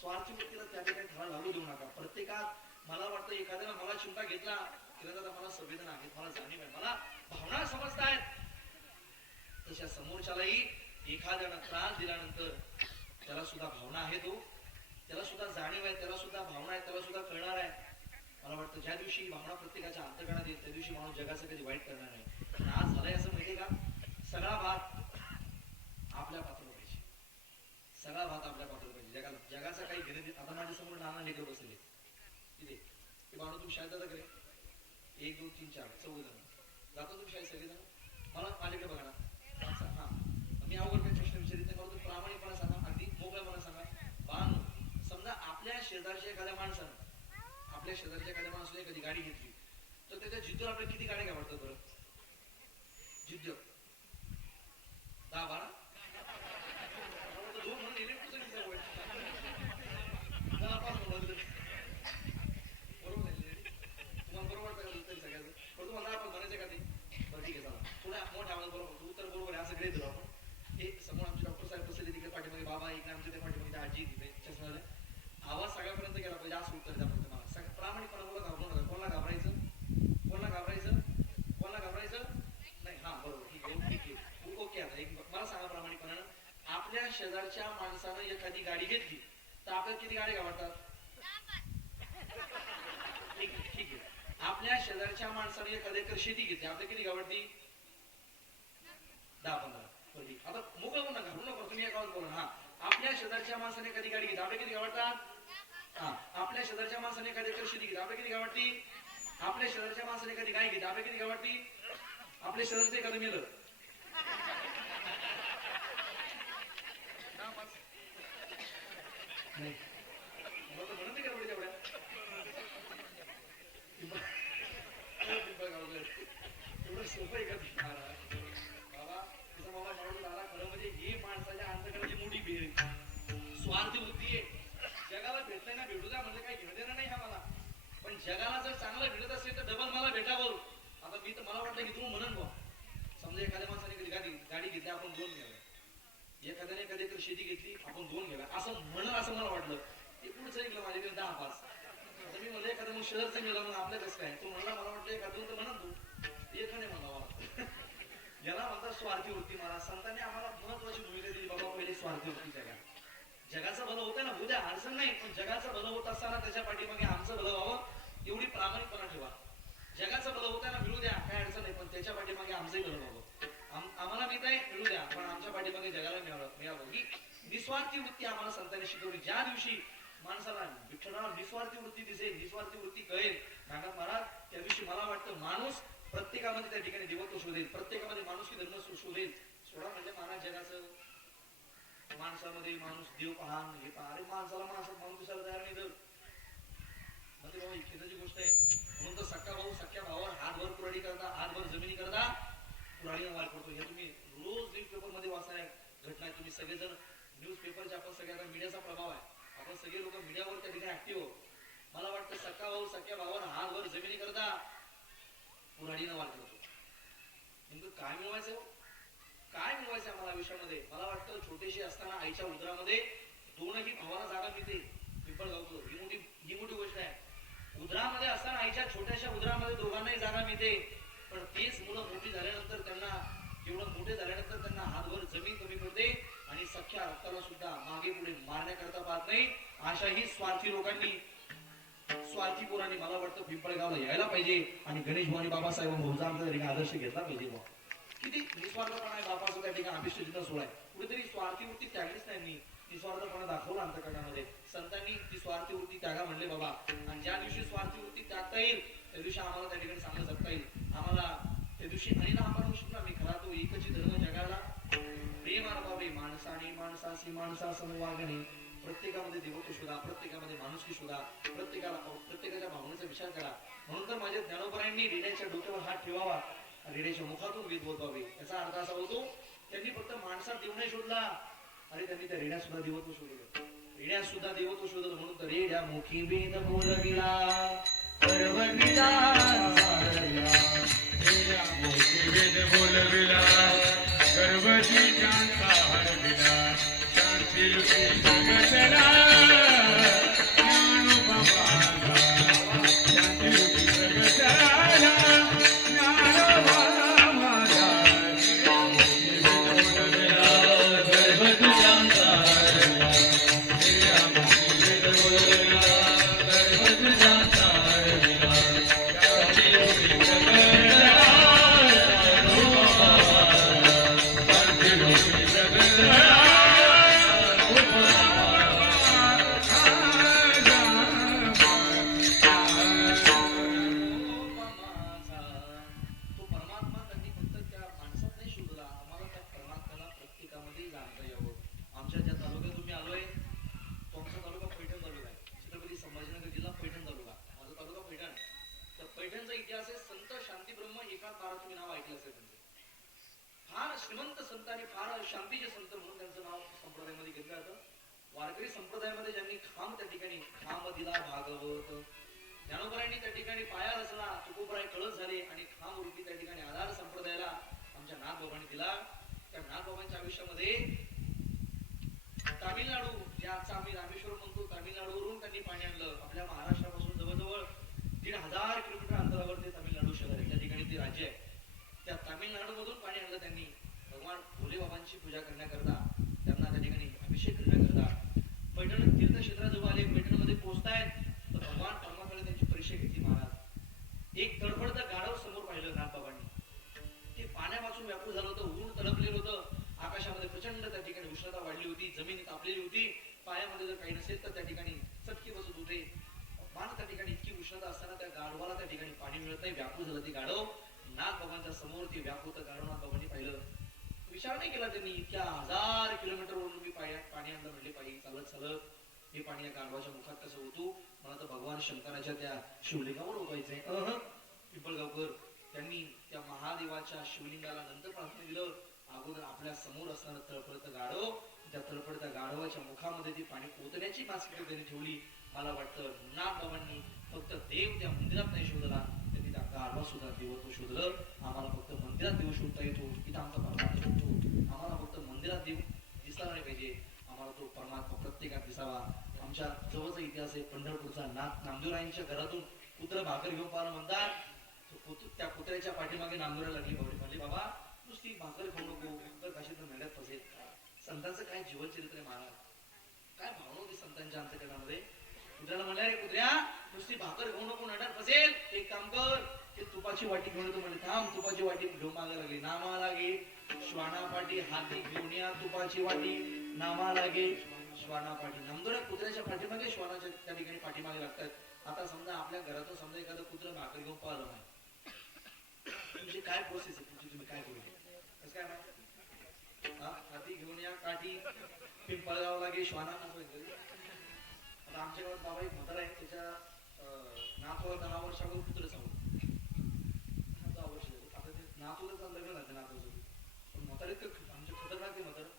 स्वार्थी वृत्तीला त्या ठिकाणी थोडा लागू देऊ नका. प्रत्येकात मला वाटतं एखाद्याला मला चिमटा घेतला, तिला मला संवेदना आहेत, मला जाणीव आहे, मला भावना समजतायत, तशा समोरच्यालाही एखाद्यानं त्रास दिल्यानंतर त्याला सुद्धा भावना आहे, तो त्याला सुद्धा जाणीव आहे, त्याला सुद्धा भावना आहे, त्याला सुद्धा कळणार आहे. मला वाटतं ज्या दिवशी भावना प्रत्येकाच्या अंतकरणात येईल त्या दिवशी माणूस जगाचं कधी वाईट करणार नाही. पण आज झालंय असं माहितीये का, सगळा भाग आपल्या पात्रावर पाहिजे, सगळा भाग आपल्या पात्रावर पाहिजे. जगाचा काही घेणं देत. आता माझ्या समोर लहान लेकर बसले तिथे, ते बाळू तुम्ही शाळेत जाता करे 1 2 3 4 14 जण जाता तुम्ही शाळेत सगळेजण. मला माझ्याकडे बघा ना, हा मी अवघड काही प्रश्न विचारित नाही, मला तुम्ही प्रामाणिकपणा सांगा, अगदी मोकळेपणा सांगा. बाळांनो, समजा आपल्या शेजारच्या एखाद्या माणसाने कधी गाडी घेतली, तर त्याच्या जिद्दवर आपल्या किती गाड्या घ्या वाटतं बरं? जिद्द 10-12 2 म्हणून इलेक्ट्रिक बरोबर आहे. तुम्हाला बरोबर तरी सगळ्याचं पण तुम्हाला आपण म्हणायचं का ते बरं ठीक आहे चला थोड्या मोठ्या आवाज बरोबर उत्तर बरोबर आहे असं गृहीत धरू आपण. हे समोर आमचे डॉक्टर साहेब बसले तिकडे पाठीमागे बाबा, इकडे आमच्या त्या पाठीमागे आजी तिथे चष्मा आवाज सगळ्यापर्यंत गेला पाहिजे असं उत्तर द्या फक्त मला. सगळं प्रामाणिकपणा बोला, घाबरू नका. कोणाला घाबरायचं नाही. हा बरोबर ठीक आहे ओके. आता एक मला सांगा प्रामाणिकपणानं, आपल्या शेजारच्या माणसानं एखादी गाडी घेतली तर आपल्याला किती गाड्या घाबरतात? ठीक आहे. आपल्या शेजारच्या माणसाने एखादी एकर शेती घेतली, आपल्याला किती घाबरती? 10-15. आता मोकळं बोला, घाबरू नका तुम्ही. एक आवाज बोला. हा आपल्या शेजारच्या माणसाने एखादी गाडी घेतली, आपल्या किती घाबरतात? हा आपल्या शेजारच्या माणसाने एखादी एकर शेती घेतली, आपल्या किती घाबरती? आपल्या शेजारच्या माणसाने एखादी गाय घेतली, आपल्या किती घाबरती? आपल्या शेजारचं एखादं मेलं नाही म्हणून ते गडबडी तेवढ्या एवढं सोपं आहे का बाबा? तिचा बाबा म्हणून आला. खरं म्हणजे ही माणसाच्या अंतकरणाची मोठी भेद, स्वार्थी बुद्धी आहे. जगाला भेटलंय ना, भेटू द्या म्हणजे काही घेणं देणं नाही आम्हाला, पण जगाला जर चांगलं भेटत असेल तर डबल मला भेटावं. आता मी तर मला वाटतं की तुम्ही म्हणून बघ, समजा एखाद्या माणसाने कधी गाडी घेतली, आपण 2 घ्याव्या, एखाद्याने एखादी तर शेती घेतली, आपण 2 घ्याव्या असं म्हणलं, असं मला वाटलं. ते पुढचं निघलं माझ्याकडे 10-5. आता मी म्हणलं एखादं मग शहरचं मिळलं, मग आपल्या कसं काय? तो म्हणला मला वाटलं एखादं तर म्हणा तू एखादे म्हणा. याला म्हणतात स्वार्थी वृत्ती. महाराज संतांनी आम्हाला महत्वाची भूमिका दिली. बाबा पहिले स्वार्थी वृत्ती जगाचं भलं होतं ना, उद्या अडचण नाही, पण जगाचं भलं होत असताना त्याच्या पाठीमागे आमचं भलं व्हावं एवढी प्रामाणिकपणा ठेवा. जगाचं भलं होतं ना, मिळू द्या काय अडचण नाही, पण त्याच्या पाठीमागे आमचंही भलं व्हावं. आम्हाला मिळत आहे मिळू द्या, पण आमच्या पाठीमागे जगाला मिळावं ही निस्वार्थी वृत्ती आम्हाला संतांनी शिकवली. ज्या दिवशी माणसाला विठ्ठलाला निस्वार्थी वृत्ती दिसेल, निस्वार्थी वृत्ती कळेल नागात महाराज, त्या दिवशी मला वाटतं माणूस प्रत्येकामध्ये त्या ठिकाणी देवत्व शोधेल, प्रत्येकामध्ये माणूस की धर्म शोधेल. सोडा म्हणजे महाराज जगाचं माणसामध्ये माणूस देव पहा हे पहा. अरे माणसाला माणूस दिसायला तयार नाही तर मग ते बाबा इच्छेची गोष्ट आहे. म्हणून तर सख्खा भाऊ सख्या भावावर हातभर कुऱ्हाडी करता, हातभर जमिनी करता, कुऱ्हाडीनं वार करतो. हे तुम्ही रोज न्यूज पेपर मध्ये वाचणाऱ्या घटना आहे. तुम्ही सगळेजण न्यूज पेपरचे, आपण सगळ्यांना मीडियाचा प्रभाव आहे, आपण सगळे लोक मीडियावर त्या ठिकाणी ऍक्टिव्ह हो. मला वाटतं सख्खा भाऊ सख्या भावावर हातभर जमिनी करता, कुऱ्हाडीनं वार करतो. नेमकं काय मिळवायचं हो? काय मिळवायचं आम्हाला आयुष्यामध्ये? मला वाटतं छोटेशी असताना आईच्या उदरामध्ये दोनही भावाला जागा मिळते. पिंपळगावकर ही मोठी गोष्ट आहे. उदरामध्ये असताना आईच्या छोट्याशा उदरामध्ये दोघांनाही जागा मिळते. पण तीच मुलं मोठी झाल्यानंतर त्यांना एवढं मोठे झाल्यानंतर त्यांना हातभर जमीन कमी पडते आणि सख्या रक्ताला सुद्धा मागे पुढे मारण्याकरता पाहत नाही. अशाही स्वार्थी लोकांनी, स्वार्थी पोरांनी मला वाटतं पिंपळगावला यायला पाहिजे आणि गणेश भवानी बाबासाहेब भाऊचा आमचा त्या ठिकाणी आदर्श घेतला पाहिजे. किती निस्वार्थपणा आहे बापाचा त्या ठिकाणी. अभिष्ट जिल्हा सोहळा आहे, कुठेतरी स्वार्थी वृत्ती त्यागलीच नाही. निस्वार्थपणा दाखवला अंतकरणामध्ये. संतांनी ती स्वार्थी वृत्ती त्यागा म्हणले बाबा. आणि ज्या दिवशी स्वार्थी वृत्ती त्यागता येईल त्या दिवशी आम्हाला त्या ठिकाणी चांगलं जगता येईल. आम्हाला त्या दिवशी आणि ना आपण शिकला मी खरा तो एकची धर्म जगाला प्रेमाला पावले. माणसाने माणसाशी माणसा समवागणे. प्रत्येकामध्ये देवत्व शोधा, प्रत्येकामध्ये माणुसकी शोधा, प्रत्येकाच्या भावनेचा विचार करा. म्हणून तर माझ्या ज्ञानोबरायांनी रेड्याच्या डोक्यावर हात ठेवावा, रेड्याच्या मुखातून वेद बोलवावे. याचा अर्थ असा होतो त्यांनी फक्त माणसात देव नाही शोधला, अरे त्यांनी त्या रेड्यात सुद्धा देवत्व शोधलं. रेड्यात सुद्धा देवत्व शोधलं. म्हणून तर रेड्या मुखी वेद बोलविला, पर्वतिला रेड्या मुखी वेद बोलविला, गर्भची शांता हरविला, शांती जगतला ज्ञानोबाला, शांती जगतला ज्ञानोबा माझा. गर्भची शांता हरविला, रेड्या मुखी वेद बोलविला, गर्भची शांता हरविला, शांती जगतला श्रीमंत संत आणि फार शांतीचे संत म्हणून त्यांचं नाव संप्रदायामध्ये घेतलं जातं. वारकरी संप्रदायामध्ये ज्यांनी खांब त्या ठिकाणी खांब दिला भागवत, ज्ञानोबरायांनी त्या ठिकाणी पाया रचला, तुकोबराय कळस झाले आणि खांब रूपी त्या ठिकाणी आधार संप्रदायाला आमच्या नाथबाबांनी दिला. त्या नाथबाबांच्या आयुष्यामध्ये तामिळनाडू, जे आजचा आम्ही रामेश्वर म्हणतो, तामिळनाडूवरून त्यांनी पाणी आणलं. आपल्या महाराष्ट्रापासून जवळजवळ 1500 किलोमीटर अंतरावर ते तामिळनाडू शहर आहे, त्या ठिकाणी ते राज्य आहे. त्या तामिळनाडू मधून पाणी आणलं त्यांनी भगवान भोले बाबांची पूजा करण्याकरता, त्यांना त्या ठिकाणी अभिषेक करण्याकरता. पैठण तीर्थक्षेत्राजवळ आले, पैठणमध्ये पोहोचतायत तर भगवान परमात्म्याने त्यांची परीक्षा घेतली. महाराज एक तडफडतं गाढव समोर पाहिलं नाथबाबांनी. ते पाण्यापासून व्यापूळ झालं होतं, ऊन तडपलेलं होतं, आकाशामध्ये प्रचंड त्या ठिकाणी उष्णता वाढली होती, जमीन तापलेली होती, पायामध्ये जर काही नसेल तर त्या ठिकाणी चटके बसत होते. मान त्या ठिकाणी इतकी उष्णता असताना त्या गाढवाला त्या ठिकाणी पाणी मिळत नाही, व्यापूळ झालं ते गाढव. नाथबाबांच्या समोर ते व्यापूत गाढव नाथबाबांनी पाहिलं. विचार नाही केला त्यांनी, इतक्या 1000 किलोमीटरवरून मी पाणी आणलं म्हणले पाहिजे चालत चालत. हे पाणी या गाढवाच्या मुखात कसं होतो? मला तर भगवान शंकराच्या त्या शिवलिंगावर ओतवायचंय. पिंपळगावकर त्यांनी त्या महादेवाच्या शिवलिंगाला नंतर प्रार्थना दिलं. अगोदर आपल्या समोर असणारं तळपडतं गाढव, त्या तळपडत्या गाढवाच्या मुखामध्ये ती पाणी ओतण्याची मानसिकता त्यांनी ठेवली. मला वाटतं नाथबाबांनी फक्त देव त्या मंदिरात नाही शोधला, त्यांनी त्या गाढवा सुद्धा देवत्व शोधलं. आम्हाला फक्त मंदिरात देव शोधता येतो, इथं आमचा परमात्मा शोधतो. आम्हाला फक्त मंदिरात देव दिसला नाही पाहिजे, आम्हाला तो परमात्मा प्रत्येकात दिसावा. आमच्या जवळचा इतिहास आहे पंढरपूरचा. नामदेवरायांच्या घरातून पुत्र भाकर घेऊन पाहिलं म्हणतात. त्या कुत्र्याच्या पाठीमागे नामदेवराय लागली, म्हणले बाबा नुसती भाकर खाऊ नको, तर कशी तर मेळ्यात फसेल. संतांचं काय जीवन चरित्र आहे महाराज, काय भावना होती संतांच्या अंतकरणामध्ये. कुत्र्याला म्हणले, कुत्र्या नुसती भाकर घेऊ नको, नटात फसेल, एक काम कर, ते तुपाची वाटी घेऊन येतो. म्हणजे थांब, तुपाची वाटी घेऊन मागायला लागली. नामा लागे श्वाना पाठी, हाती घेऊन या तुपाची वाटी, नामा लागे श्वाना पाठी. नामदेवराय कुत्र्याच्या पाठीमागे श्वानाच्या त्या ठिकाणी पाठीमागे लागतात. आता समजा आपल्या घरातून समजा एखादं कुत्र भाकर घेऊन पाहिलं नाही, तुमची काय प्रोसेस आहे, तुमची तुम्ही काय करू कसं काय माहिती? हाती घेऊन या काठी, पिंपळगावला गे श्वाना असं काहीतरी. आता आमच्या गावात बाबा एक म्हातारा आहे, त्याच्या नातवाला 10 वर्षावर कुत्र चावलं. 10 वर्ष झाली. आता ते नातूला लग्न झालं नातवाचं. पण म्हातारा इतकं आमच्या खतरनाक आहे म्हातारा.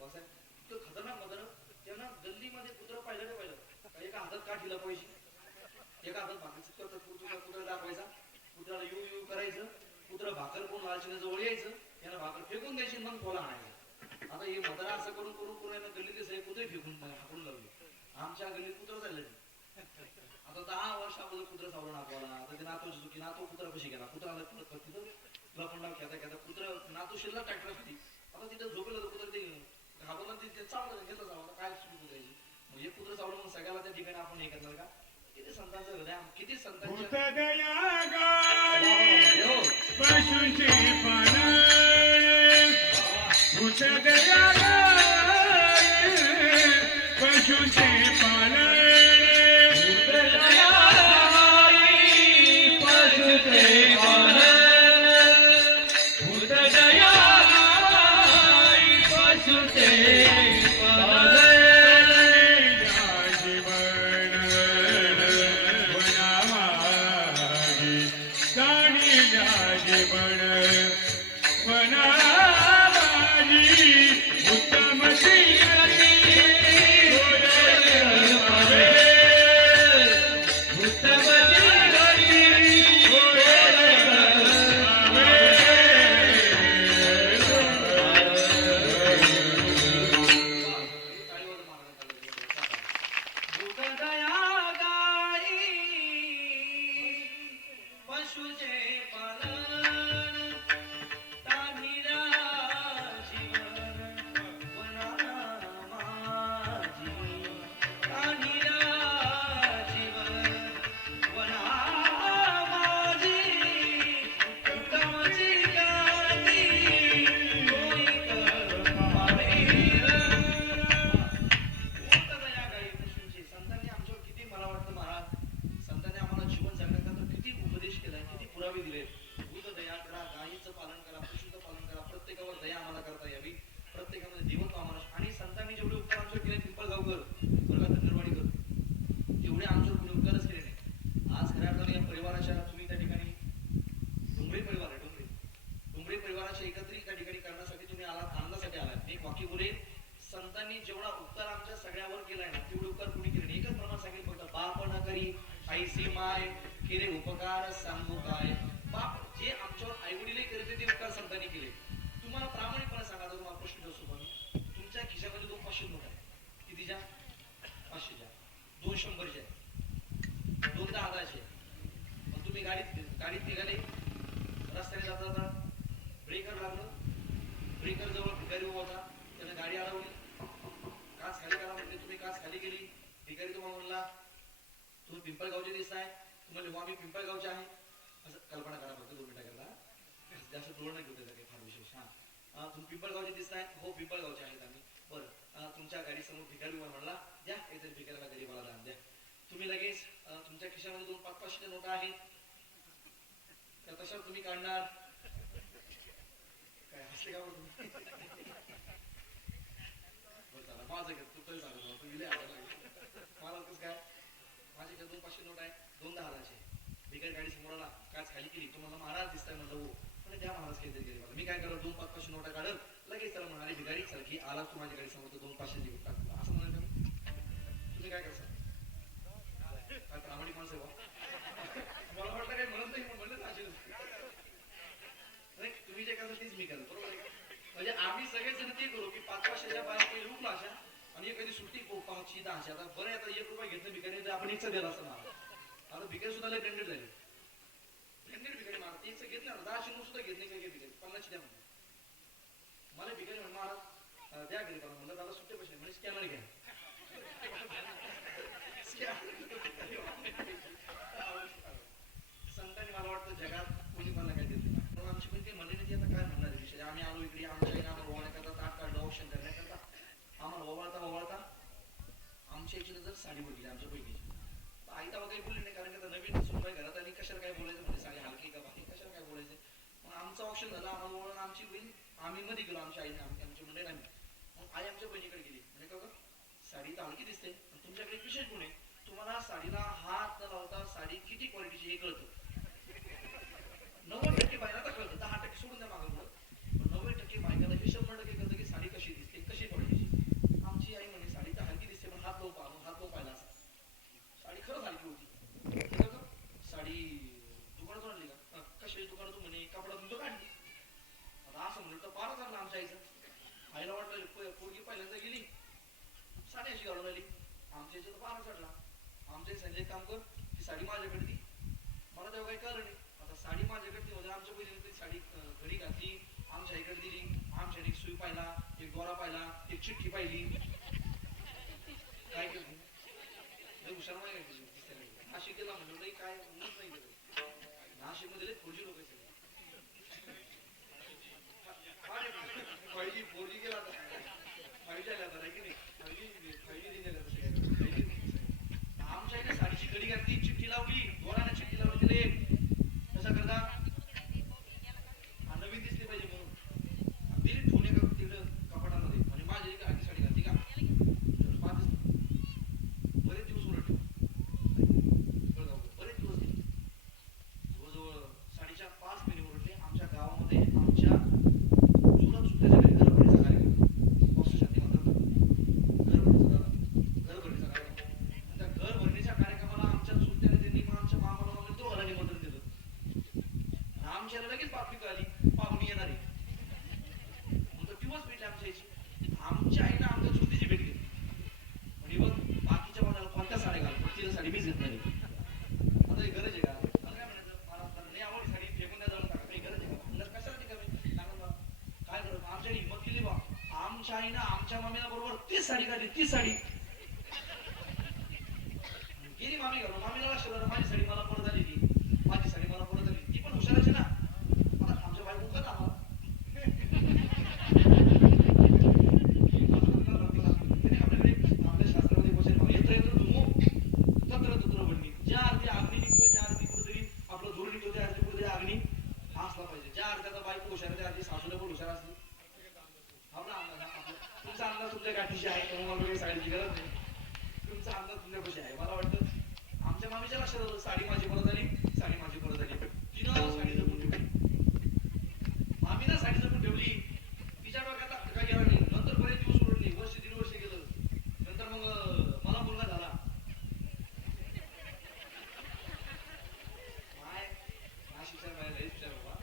वासाय इतकं खतरनाक म्हातारा. त्यांना गल्लीमध्ये कुत्र पाहिलं एका हातात काठ हिला पाहिजे, एका हातात भाकर चित्त कुत्रा दाखवायचा, कुत्र्याला यू यू करायचं, कुत्रा भाकर कोण लालचीने जवळ यायचं, यांना भाकर फेकून द्यायची मग कोला आणायचं. आता हे म्हातारा असं करून गल्लीतले सगळे कुत्रे फेकून हाकून लावले. आमच्या गल्लीत कुत्र चाललं आता 10 वर्षामध्ये कुत्र चावलं नातवाला. आता ते नातवाची चुकी, नातू कुत्रा कशी गेला, कुत्राला तिथं लपंडाव खेळता कुत्र नातू शिल्लक ट्रॅक्टर होती. आता तिथं झोपेलं कुत्र ते घाबरला, ते चावलं घेतलं जावं काय चुकी कुत्रायची. म्हणजे कुत्र चावलं मग सगळ्याला त्या ठिकाणी आपण हे करणार का. किती संतांचं हृदय, किती संतांच्या पशुचे पालन पशुचे पालन उपकार सांगू काय. बाप जे आमच्यावर आई वडील करते ते उपकार संतांनी केले. तुम्हाला प्रामाणिकपणे सांगा, तुम्हाला प्रश्न देऊ पण तुमच्या खिशामध्ये 2 500 नोट आहे. कितीच्या? 500च्या. 2 100च्या, 2 10चे. मग तुम्ही गाडीत निघाले, रस्त्याने जाता ब्रेकर लागलं, ब्रेकर जवळ भिकारी उभा होता, त्याने गाडी अडवली, काच खाली करा म्हटले, तुम्ही काच खाली केली. भिकारी तुम्हाला म्हणला तुम्ही पिंपळगावचे दिसताय, तुम्हाला आम्ही पिंपळगावचे आहे असं कल्पना करा फक्त 2 मिनिटाकरता, जास्त डोळ नाही घेऊ काही फार विशेष. तुम्ही पिंपळगावचे दिसताय, हो पिंपळगावचे आहेत आम्ही. बरं, तुमच्या गाडी समोर भिकारी म्हणला द्या काहीतरी भिकाऱ्याला गरीबाला दान द्या. तुम्ही लगेच तुमच्या खिशामध्ये 2 500च्या नोटा आहेत त्या तशा तुम्ही काढणार काय हसले का तुम्ही. माझं घेत तू तरी सांगत तू इले मला कसं काय. माझ्याकडे 2 500 नोट आहे, 2 10चे. भिकारी गाडी समोर आला, काच खाली केली, तुम्हाला महाराज दिसताय म्हणलं हो, म्हणजे द्या महाराज काहीतरी गरीबाला. मी काय करणार 2 500 नोटा काढल लगेच त्याला म्हणाले भिकारी सारखी आला तू माझ्या गाडी समोर 2 500 देऊन टाकतो असं म्हणाल तुम्ही. तुम्ही काय करता काय प्रामाणिक माणसं आहे मला वाटतं काही म्हणत नाही म्हणलं असेल नाही. तुम्ही जे करता तेच मी करेल, बरोबर आहे. म्हणजे आम्ही सगळेजण ते करू की 5 500च्या बाहेर काही रूप अशा आणि एखादी सुट्टी 500 1000. आता बरं आता 1 रुपया घेतलं भिकारी तर आपण 1चा दिला असं मला. आता भिकारी सुद्धा लय ब्रँडेड झाले, ब्रँडेड भिकारी मारत 1चं घेत नाही, 10ची नोट सुद्धा घेत नाही. काही भिकारी 50ची द्या म्हणून मला भिकारी म्हणून महाराज द्या गरीबाला. म्हणलं दादा सुट्टे पैसे म्हणजे स्कॅनर घ्या. संतांनी मला वाटतं जगात कोणी मला काय देत नाही. पण आमची पण काही म्हणले नाही आता काय म्हणणार विषय. आम्ही आलो इकडे आमच्या इकडे आम्हाला ओवाळण्याकरता ताट काढलं, औषण करण्याकरता आम्हाला ओवाळता आमच्या याची जर साडी बघितली आमच्या पैकीची आई तर वगैरे बोलली नाही, कारण की आता नवीन सुनबाई घरात आणि कशाला काय बोलायचं म्हणजे साडी हलकी का बाकी कशाला काय बोलायचं. मग आमचं ऑप्शन झालं, आम्हाला ओळख आमची बहीण आम्ही मध्ये गेलो आमच्या आईने आमच्या मंडळीत आम्ही. मग आई आमच्या बहिणीकडे गेली म्हणजे का गं, साडी तर हलकी दिसते पण तुमच्याकडे एक विशेष गुण आहे, तुम्हाला साडीला हात न लावता साडी किती क्वालिटीची हे कळतं. 90% बायकांना कळतं, 10% सोडून द्या मागं पुढं. पण 90% बायकाला हे 100% कळतं की साडी कशी दिसते, कशी क्वालिटीची. आमची आई म्हणे साडी तर हलकी दिसते पण हात लावून हात लावून पाहिला असा. साडी खरंच हलकी होती. हे बघा, साडी दुकानातून आणली का? कशाची दुकानातून म्हणे कपडा तुमचं काढली. आता असं म्हणलं तर फारच आणलं आमच्या आईचं. आईला वाटलं पोरगी पहिल्यांदा गेली साडी अशी घालून आली. आमच्या इथे तर पारा चढला. आमच्या संजय काम कर ती साडी माझ्याकडे दी. मला तेव्हा काही कळलं नाही. आता साडी माझ्याकडे दी म्हणजे आमच्या बहिणीने ती साडी घडी घातली, आमच्या आईकडे दिली. आमच्या एक सुई पाहिला, एक दोरा पाहिला, एक चिठ्ठी पाहिली. काय केलं हुशार माहिती नाशिक गेला म्हणलं काय म्हणत नाही गेलं. नाशिक मध्ये फौजी लोक फायजी फोरजी गेला फायजी आला आता की नाही फायजी दिलेला आमच्या इथे साडीची घडी घातली, चिठ्ठी लावली, दोराने चिठ्ठी लावली तिला एक कसा करता नवीन दिसली पाहिजे म्हणून दिली ठेवून एका तिकडं कपाटामध्ये. म्हणजे माझी एक आधी साडी घातली का बरेच दिवस उलट ठेव बरेच दिवस दिले. जवळजवळ 5.5 महिने उलटले. आमच्या गावामध्ये आमच्या चुलत सुद्धा घर भरणीचा कार्यक्रम शांती म्हणतात घर भरणीचा कार्यक्रम. त्या घर भरणीच्या कार्यक्रमाला आमच्या चुलत्याने त्यांनी मग आमच्या मामाला मग दोघांना निमंत्रण दिलं. आमच्याला लगेच बातमी कळाली पाहुणी येणार आहे. मग दिवस भेटले आमच्या आईची. आमच्या आईनं आमच्या चुलतीची भेट घेतली. म्हणजे बघ बाकीच्या बाजाला कोणत्या साड्या घाल पण तिला साडी मीच घेत नाही. आता ही गरज आहे का? मला काय म्हणायचं, मला नाही आवडली साडी फेकून द्या जाऊन टाका. काही गरज आहे का? म्हणलं कशाला ती कमी काय करत आमच्या हिंमत केली बा. आमच्या आईनं आमच्या मामीला बरोबर तीच साडी घातली. तीच साडी गेली मामी घालून. मामीला लक्ष झालं माझी साडी मला परत आली. ती माझी साडी मला परत आली. ती पण हुशाराची ना. आता आमच्या बायको का आम्हाला आपल्या शास्त्रामध्ये क्वेश्चन येत्र येत्र धुमो तत्र तत्र बनणी. ज्या अर्थी अग्नी निघतोय त्या अर्थी कुठेतरी आपलं जोर निघतो त्या अर्थी कुठेतरी अग्नी असला पाहिजे. ज्या अर्थाचा बायको हुशार त्या अर्थी सासूला पण हुशार असली. आपला अंदाज तुमचा अंदाज तुमच्या गाठीशी आहे किंवा मला साडीची गरज नाही. तुमचा अंदाज तुमच्या कशी आहे. मला वाटतं आमच्या मामीच्या लक्षात आलं साडी माझी परत आली. साडी माझी परत आली. तिनं साडी जपून ठेवली. मामीनं साडी जपून ठेवली. तिच्या डोक्यात काय गेला नाही. नंतर बरेच दिवस उलटले, वर्ष 3 वर्ष गेलं. नंतर मग मला मुलगा झाला. काय नाशिकच्या बाहेर लईच हुशार बाबा.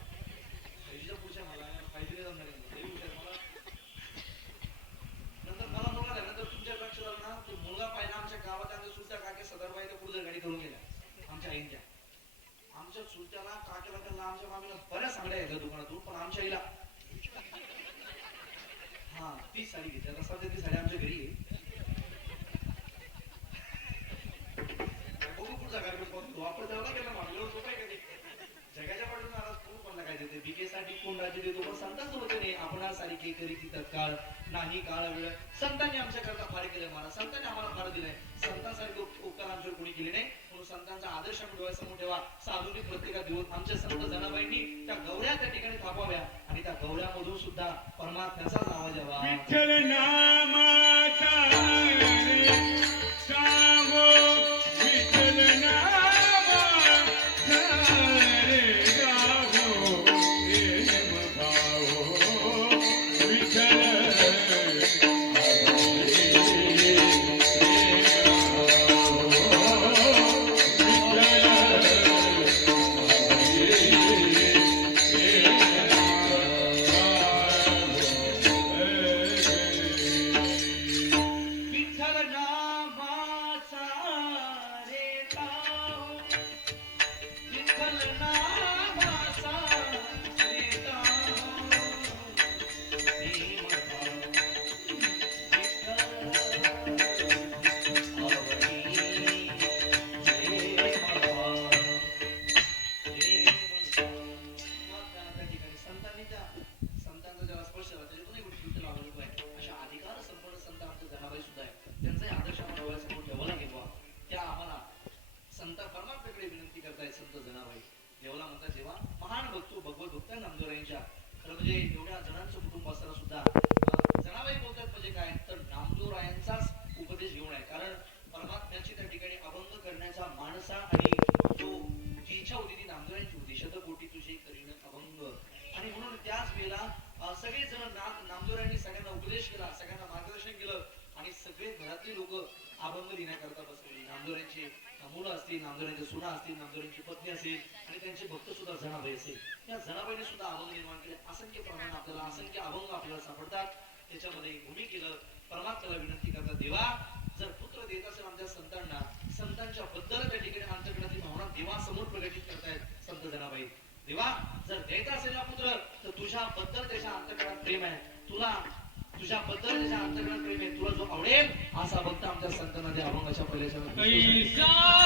फायजीच्या पुढच्या मला फायजीला जमणार लई हुशार मला. नंतर मला मुलगा झाला. नंतर तुमच्या लक्षात आलं ना तो मुलगा पाहिला आमच्या गावात आमच्या सुलत्या काके सदरबाईला पुढे गाडी करून गेल्या आमच्या आईच्या. आमच्या चुलत्याला काकेला त्यांना आमच्या मामीला बऱ्याच साड्या घेतल्या दुकानातून पण आमच्या आईला हा तीच साडी घेतली. आता सध्या ती साडी आमच्या घरी आहे. बघू पुढचा कार्यक्रम वापर द्यावा गेला मागल्यावर सोपं आहे का जगाच्या पाठून महाराज कोण कोणला काय देते बीकेसाठी कोण राज्य देतो पण संतांचं होते नाही. आपण सारी के करी ती तत्काळ नाही काळ वेळ. संतांनी आमच्या करता फार केलं महाराज. संतांनी आम्हाला फार दिलंय. संतांसारखे उपकार आमच्यावर कोणी केले नाही. म्हणून संतांचा आदर्श आम्ही डोळ्यासमोर ठेवा. साधूनी प्रत्येकात देऊन आमच्या संत जनाबाईंनी त्या गवऱ्या त्या ठिकाणी थापाव्या आणि त्या गवऱ्यामधून सुद्धा परमात्म्याचाच आवाज यावा. विठ्ठल नामाचा सावो विठ्ठल नामाचा रे गावो प्रेम भावो विठ्ठल नामदेवरायांच्या खरं म्हणजे एवढ्या जणांचं कुटुंब असताना सुद्धा जनाबाई बोलतात म्हणजे काय असा आणि जो जी इच्छा होती ती नामदेवांची होती, शतकोटी तुझे करीन अभंग. आणि म्हणून त्याच वेळेला सगळेजण नामदेवरायांनी सगळ्यांना उपदेश केला, सगळ्यांना मार्गदर्शन केलं आणि सगळे घरातली लोक अभंग लिहिण्याकरता बसलेली. नामदेवरांची मुलं असतील, नामदेवरांच्या सुना असतील, नामदेवरांची पत्नी असेल आणि त्यांचे भक्त सुद्धा जनाबाई असेल. या जनाबाईने सुद्धा अभंग निर्माण केले. असंख्य प्रमाणात आपल्याला असंख्य अभंग आपल्याला सापडतात. त्याच्यामध्ये भूमी केलं, परमात्म्याला विनंती करतात, देवा जर पुत्र देत असेल आमच्या संतांना, संतांच्या बद्दल त्या ठिकाणी अंतःकरणाची भावना देवासमोर प्रकटित करतायत संत जनाबाई. देवा जर द्यायचा असेल ना पुत्र, तर तुझ्या बद्दल त्याच्या अंतःकरणात प्रेम आहे, तुला तुझ्या बद्दल त्याच्या अंतःकरणात प्रेम आहे, तुला जो आवडेल असा भक्त आमच्या संतांना त्या अभंगाच्या पहिल्याच्या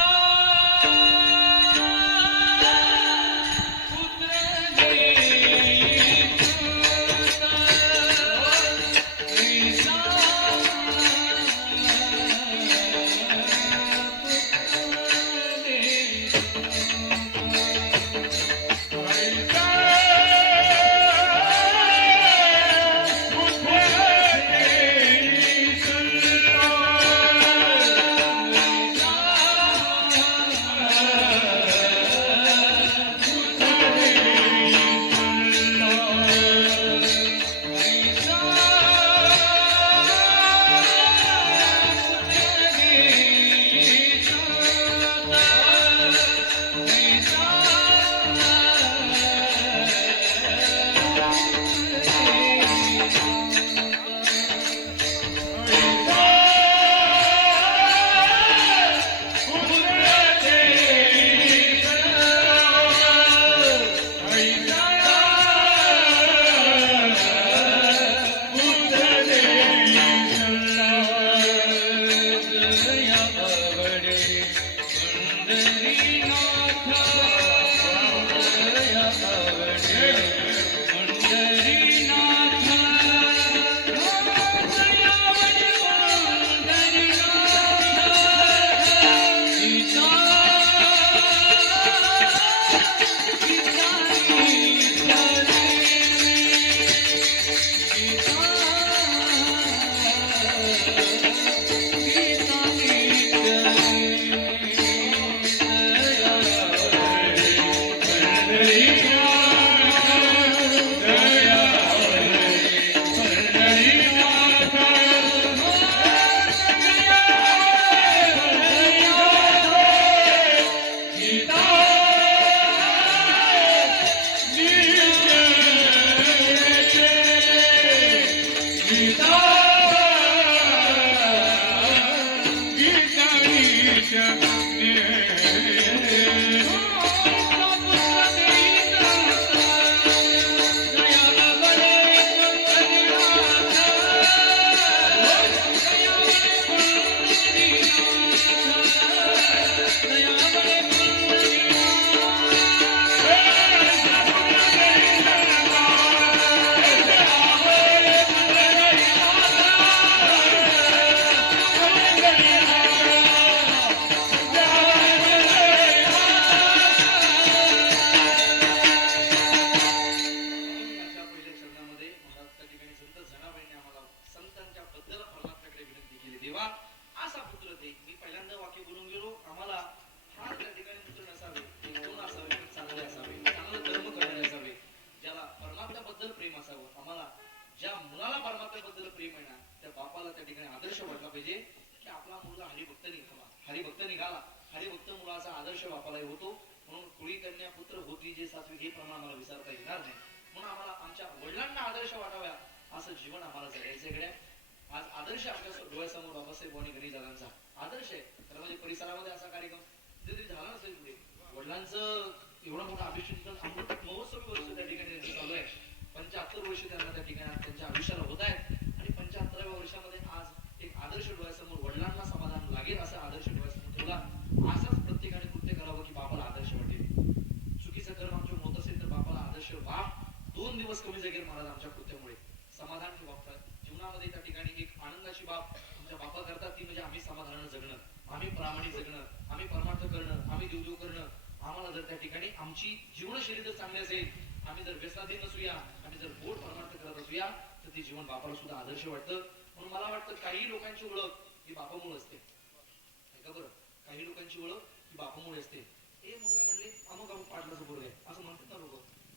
ती बापामुळे असते. हे मुलगा म्हणले अमुक अमुक पाटलाचं पोरग आहे असं म्हणतात ना लोक.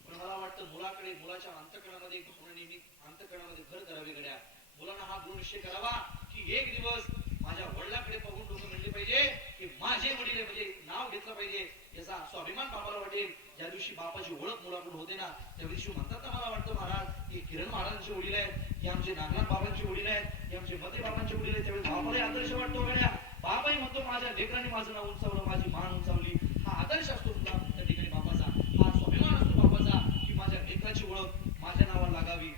पण मला वाटतं मुलाकडे मुलाच्या अंतःकरणामध्ये एक नेहमी अंतःकरणामध्ये घर करावे गड्या. मुलांना हा दृढ निश्चय करावा की एक दिवस माझ्या वडिलांकडे पाहून लोक म्हणले पाहिजे की माझे वडील म्हणजे नाव घेतलं पाहिजे. याचा स्वाभिमान बापाला वाटेल. ज्या दिवशी बापाची ओळख मुलाकडून होते ना त्या दिवशी म्हणतात ना मला वाटतं महाराज की किरण महाराजांचे वडील आहेत, हे आमचे नागनाथ बाबांचे वडील आहेत, हे आमचे मते बाबांचे वडील आहेत. त्यावेळी बापालाही आदर्श वाटतो गड्या. बापाही म्हणतो माझ्या लेकरांनी माझं नाव उंचावलं, माझी मान उंचावली. हा आदर्श असतो तुला त्या ठिकाणी बापाचा. हा स्वाभिमान असतो बापाचा की माझ्या लेकराची ओळख माझ्या नावाला लागावी.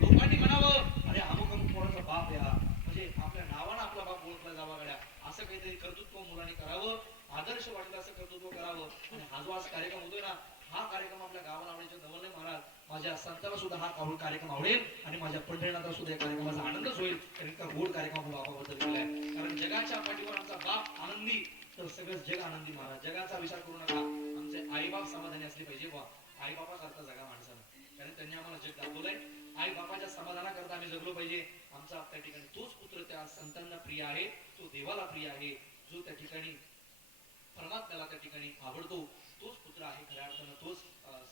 लोकांनी म्हणावं अरे अमुक अमुक कोणाचा बाप आहे हा, म्हणजे आपल्या नावानं आपला बाप ओळखला जावा गड्या. असं काहीतरी कर्तृत्व मुलांनी करावं, आदर्श वाटलं असं कर्तृत्व करावं. आणि हा जो आज कार्यक्रम होतोय ना हा कार्यक्रम आपल्या गावाला आवडायचा नवल महाराज. माझ्या संताला सुद्धा हा कार्यक्रम आवडेल आणि माझ्या पंढरीनाथाला सुद्धा या कार्यक्रमाचा आनंदच होईल. कारण इतका गोड कार्यक्रम आपण बापाबद्दल केलाय. कारण जगाच्या पाठीवर आमचा बाप आनंदी तर सगळं जग आनंदी महाराज. जगाचा विचार करू नका, आमचे आई बाप समाधानी असले पाहिजे. बा आई बापा करता जगा माणसाला, कारण त्यांनी आम्हाला जग दाखवलंय. आई बापाच्या समाधानाकरता आम्ही जगलो पाहिजे. आमचा त्या ठिकाणी तोच पुत्र त्या संतांना प्रिय आहे, तो देवाला प्रिय आहे. जो त्या ठिकाणी परमात्म्याला त्या ठिकाणी आवडतो तोच पुत्र आहे. खऱ्या अर्थानं तोच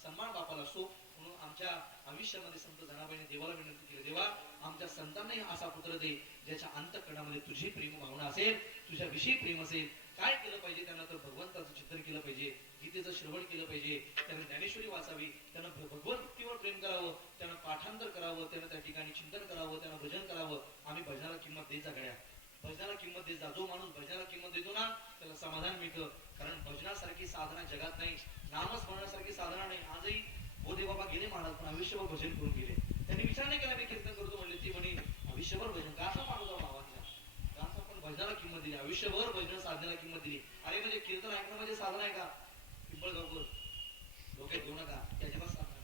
सन्मान बापाला असतो. म्हणून आमच्या आयुष्यामध्ये संत जनाबाईने देवाला विनंती केली, देवा आमच्या संतांनाही असा पुत्र दे ज्याच्या अंतःकरणामध्ये तुझी प्रेम भावना असेल, तुझ्या विषयी प्रेम असेल. काय केलं पाहिजे त्यांना तर भगवंताचं चिंतन केलं पाहिजे, गीतेचं श्रवण केलं पाहिजे, त्यानं ज्ञानेश्वरी वाचावी, त्यानं भगवत प्रेम करावं, त्यानं पाठांतर करावं, त्यानं त्या ठिकाणी चिंतन करावं, त्यानं भजन करावं. आम्ही भजनाला किंमत देत जा गड्या, भजनाला किंमत देत जा. जो माणूस भजनाला किंमत देतो ना त्याला समाधान मिळतं. कारण भजनासारखी साधना जगात नाही, नामस्मरणासारखी साधना नाही. आजही बोधे बाबा गेले महाराज पण आयुष्यभर भजन करून गेले. त्यांनी विचार नाही केला मी कीर्तन करतो म्हणले, ती म्हणे आयुष्यभर भजन गाचा मागवतो भावांना, गाचा पण भजनाला किंमत दिली, आयुष्यभर भजन साधनेला किंमत दिली. अरे म्हणजे कीर्तन ऐकणं म्हणजे साधना आहे का? पिंपळगावकर डोक्यात घेऊ नका, त्याच्यावर साधना.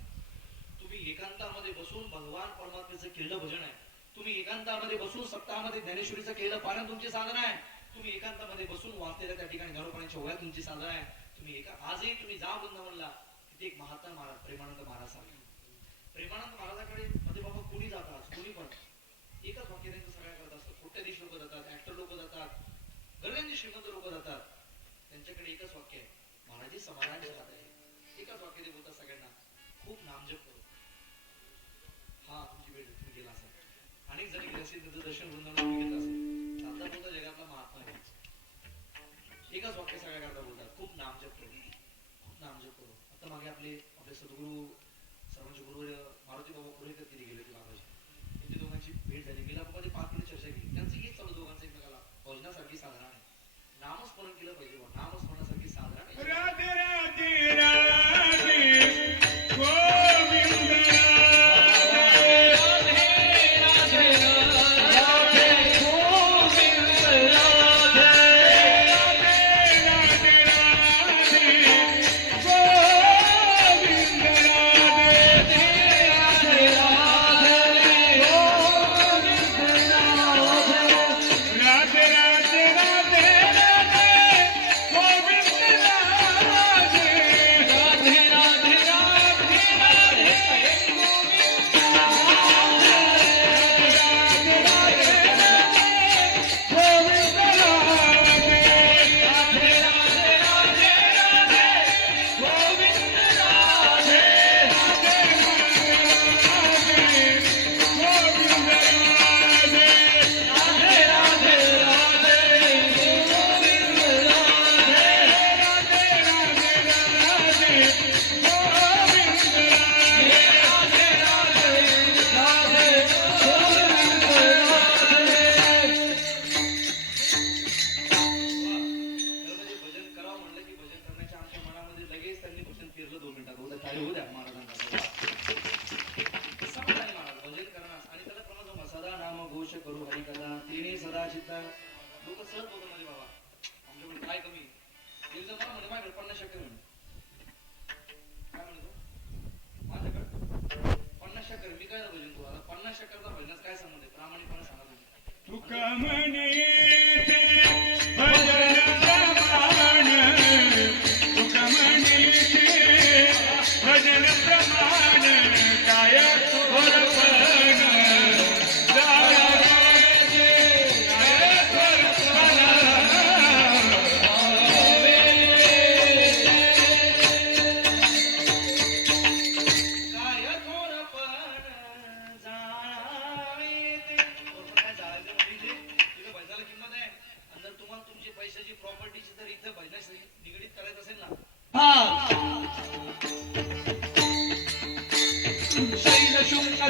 तुम्ही एकांतामध्ये बसून भगवान परमात्म्याचं केलेलं भजन आहे. तुम्ही एकांतामध्ये बसून सप्ताहामध्ये ज्ञानेश्वरीचं केलेलं पारायण तुमची साधना आहे. तुम्ही एकांतामध्ये बसून वाचलेल्या त्या ठिकाणी गणोपाण्याच्या वया तुमची साधना आहे. तुम्ही आजही तुम्ही जा वृंदावनला, तिथे एक महात्मा महाराज प्रेमानंद महाराज सांगा. प्रेमानंद महाराजाकडे मध्ये बाबा कोणी जातात, कोणी पण एकच वाक्य त्यांचं सगळ्या करत असतं. कोट्याधीश लोक जातात, ऍक्टर लोक जातात, गरजेचे श्रीमंत लोक जातात, त्यांच्याकडे एकच वाक्य आहे, महाराजी समाधान जगात आहे. एकच वाक्य ते बोलतात सगळ्यांना, खूप नामजप करू. हा तुमची वेळ तुम्ही गेला असेल, अनेक जण गेले असेल, त्याचं दर्शन वृंदावन घेतलं असेल. चालता बोलता जगातला महात्मा आहे. एकच वाक्य सगळ्या करता बोलतात, खूप नामजप करू, खूप नामजप करू. आता मागे आपले सद्गुरू सर्वांचे गुरुवर्य मारुती बाबा पुरेकर तिथे गेले होते बाबाजी. त्यांच्या दोघांची भेट झाली. गेल्या बाबा ते 5 मिनिट चर्चा केली. त्यांचं हेच चालू दोघांचं एकमेकाला, भजनासारखी साधना आहे, नामस्मरण केलं पाहिजे. नामस्मरणासारखी साधना नाही. राधे राधे राधे गोविंद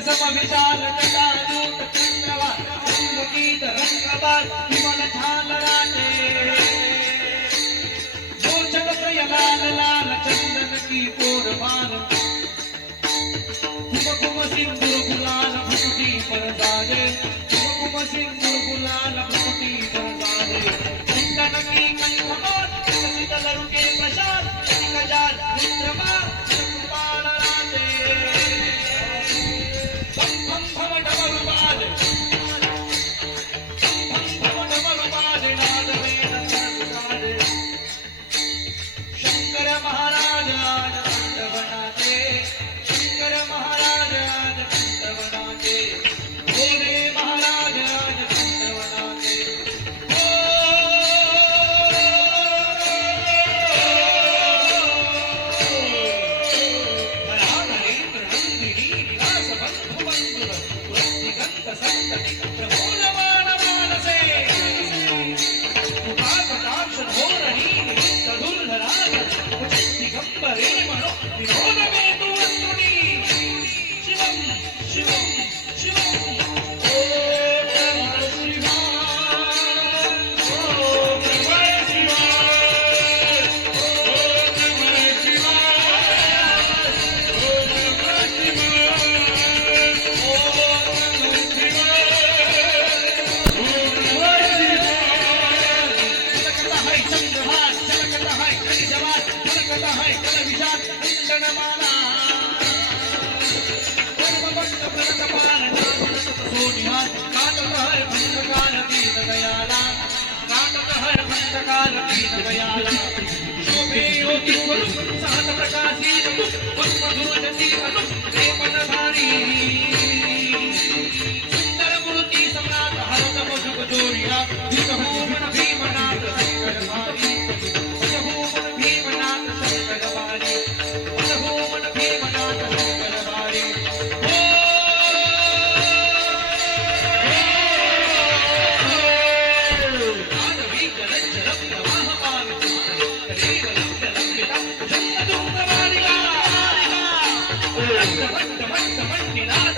समविशाल जटाजूट चंद्रवार रंगगीत रंगबाण विमल छाल राजे गोचर प्रिय लाल लाल चंदन की कोरबान कुम कुम सिंदूर गुलाल भुकुटी पर जागे कुम कुम सिंदूर गुलाल भुकुटी पर जागे कुंदन की कंठमान विकसित लड़के प्रसाद कजार रुद्रमा कृपाल राजे भम भम भम डमरू बाजे भम भम डमरू बाजे नाद वेद सरस साजे शंकर महाराज आज कंठवनाचे शंकर महाराज आज कंठवनाचे भोले महाराज आज कंठवनाचे धराधरेंद्र नंदिनी विलास बंधु बंधुर वृत्तिगंत संतति प्रफुल्लमान मानसे कृपाकटाक्ष धोरणी निरुद्ध दुर्धराज उचित दिगंबरे मनो विनोद में तु वस्तुनि शिवम शिवम शिवम ओम नमः शिवाय ओम नमः शिवाय ओम नमः शिवाय ओम नमः शिवाय ओम नमः शिवाय ओम नमः शिवाय झलकता है चंद्रभाग झलकता है खनिजवाद झलकता है कल विषाद कुंदनमाला परमभक्त प्रगटपाल नामनत सोनिहार काटत है भंगकाल दीन दयाला काटत है भंगकाल दीन दयाला शोभे योगी स्वरूप सहज प्रकाशी पद्म धुरजती अनु प्रेमधारी सुंदर मूर्ति सम्राट हरत मधुक जोरिया भीमनाथ भीमनाथ शंकर भारी भीमनाथ भीमनाथ शंकर भारी भीमनाथ भीमनाथ शंकर भारी मंडिनाथ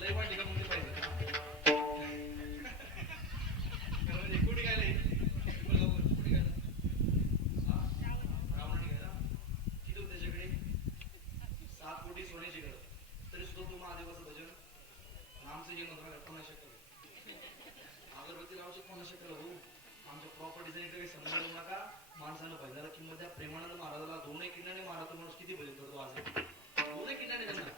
लय वाटली का मग ते पाहिजे म्हणजे कुठे काय लय कुठे काय रावण निघाला किती होते त्याच्याकडे 7 कोटी सोन्याची गरज तरी सुद्धा तू महादेवाचं भजन आमचं जे म्हणतो 50 टक्के अगरबत्ती लावायची 50 टक्के भाऊ आमच्या प्रॉपर्टीचा इकडे काही संबंध होऊ नका माणसानं भजनाला किंमत द्या प्रेमानंद महाराजाला 2 किल्ल्याने महाराज माणूस किती भजन करतो आज 2 किल्ल्याने त्यांना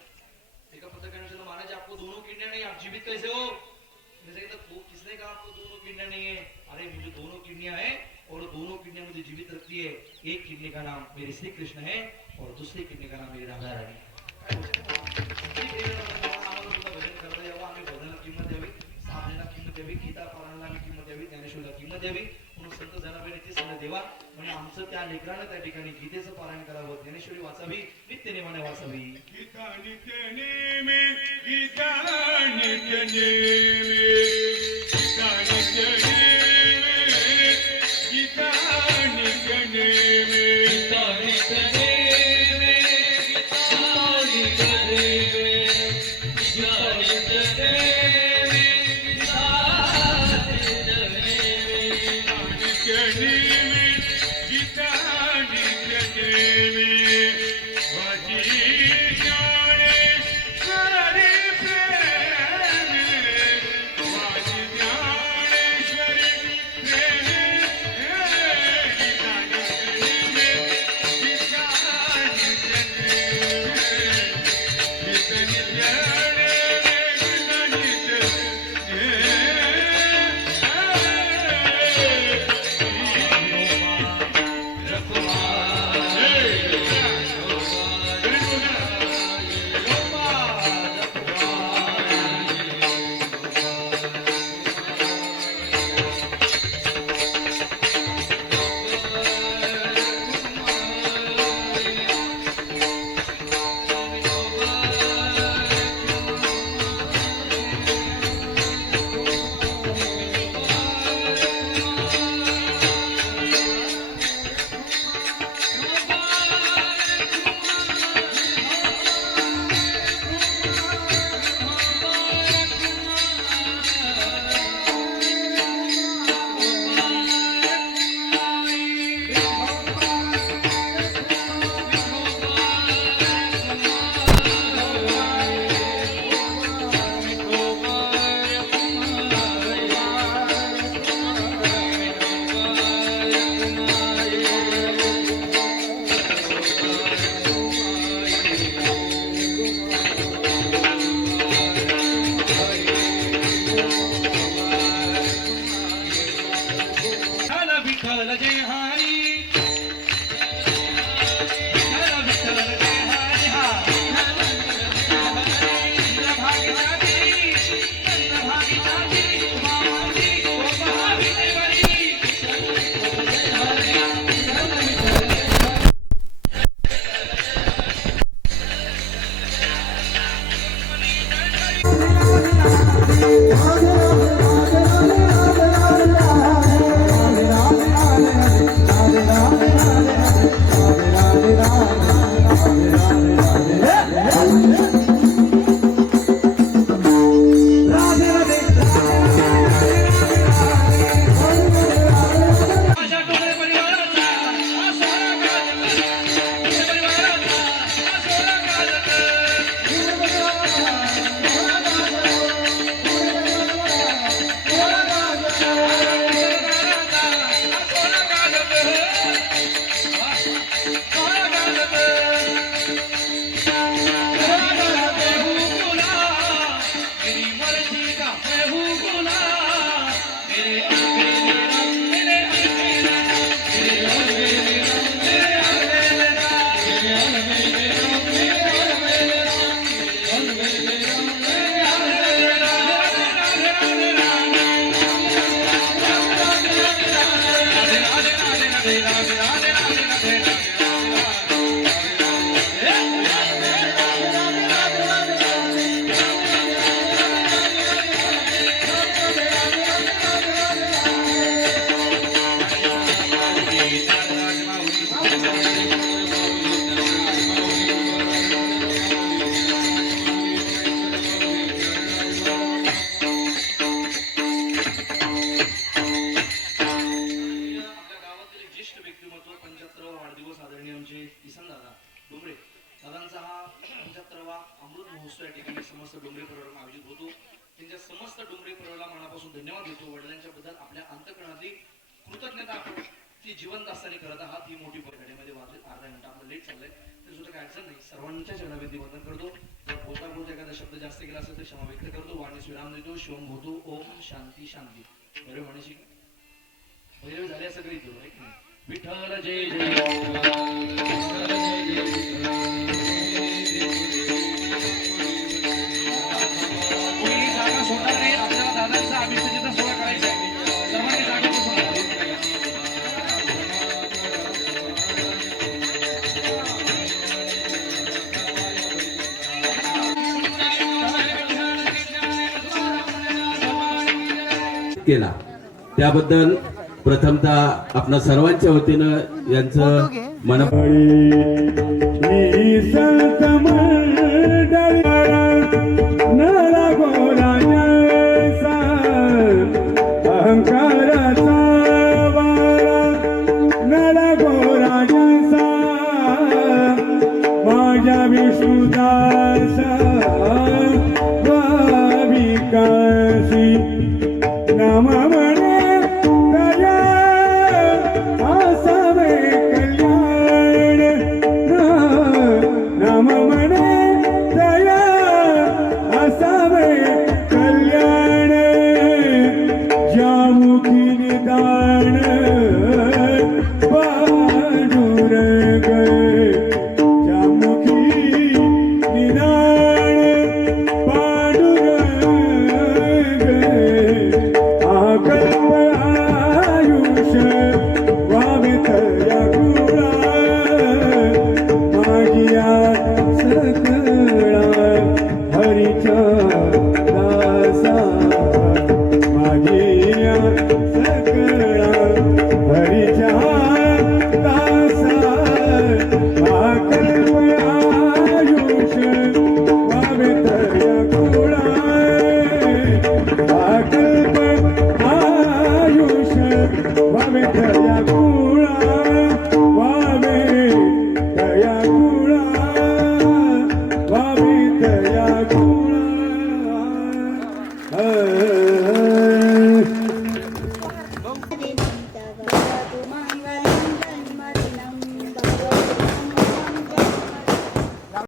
एका पत्रकाराने महाराज आपको 2 किड्नियां नहीं आप जीवित कैसे हो मैं कहता वो किसने कहा आपको 2 किड्नियां नहीं है अरे मुझे 2 किड्नियां है और 2 किड्नियां मुझे जीवित रखती है एक किडनी का नाम मेरे श्री कृष्ण है और दूसरी किडनी का नाम मेरी राधा रानी है भजन करता यावं आम्ही भजनाला किंमत द्यावी साधनेला किंमत द्यावी गीता पारायणाला किंमत द्यावी ज्ञानेश्वरीला किंमत द्यावी म्हणून संत जनाबाईने ते संत देवा म्हणजे आमचं त्या लेकरानं त्या ठिकाणी गीतेचं पारायण करावं ज्ञानेश्वरी वाचावी नित्य नेमाने वाचावी गीता नित्य नेमे गीता नित्य नेमे गीता नित्य नेमे गीता नित्य नेमे गीता नित्य नेमे गीता नित्य नेमे गीता नित्य नेमे गीता नित्य नेमे वाची ज्ञाने सारे प्रेमे 11वा अमृत महोत्सव या ठिकाणी समस्त डोंगरी परिवाराला आयोजित होतो. त्यांच्या समस्त डोंगरी परिवाराला मनापासून धन्यवाद देतो. वडिलांच्या बद्दल आपल्या अंतःकरणातली कृतज्ञता आपण ती जिवंत असताना करत आहात. ही मोठी घडीमध्ये वाजले अर्धा घंटा आपलं लेट चाललंय तरी सुद्धा काय अडचण नाही. सर्वांच्या चरणाविंदी वंदन करतो. जर बोलता बोलता एखादा शब्द जास्त गेला असेल तर क्षमा व्यक्त करतो. वाणीस विराम देतो. शिवम भूतो ओम शांती शांती. बरे म्हणायची भैरव झाले सगळे इथं आहे की नाही. विठ्ठल जय कोणी जागा सोडणार नाही. आपल्याला दादांचा अभिषेकाचा सोहळा करायचा आहे. सर्वांनी जागा बसून केला त्याबद्दल प्रथमतः आपणा सर्वांच्या वतीनं यांचं मन मी संत मंडळी नरा गोराचा अहंकाराचा वारा नरा गोराचा माझ्या विष्णुदास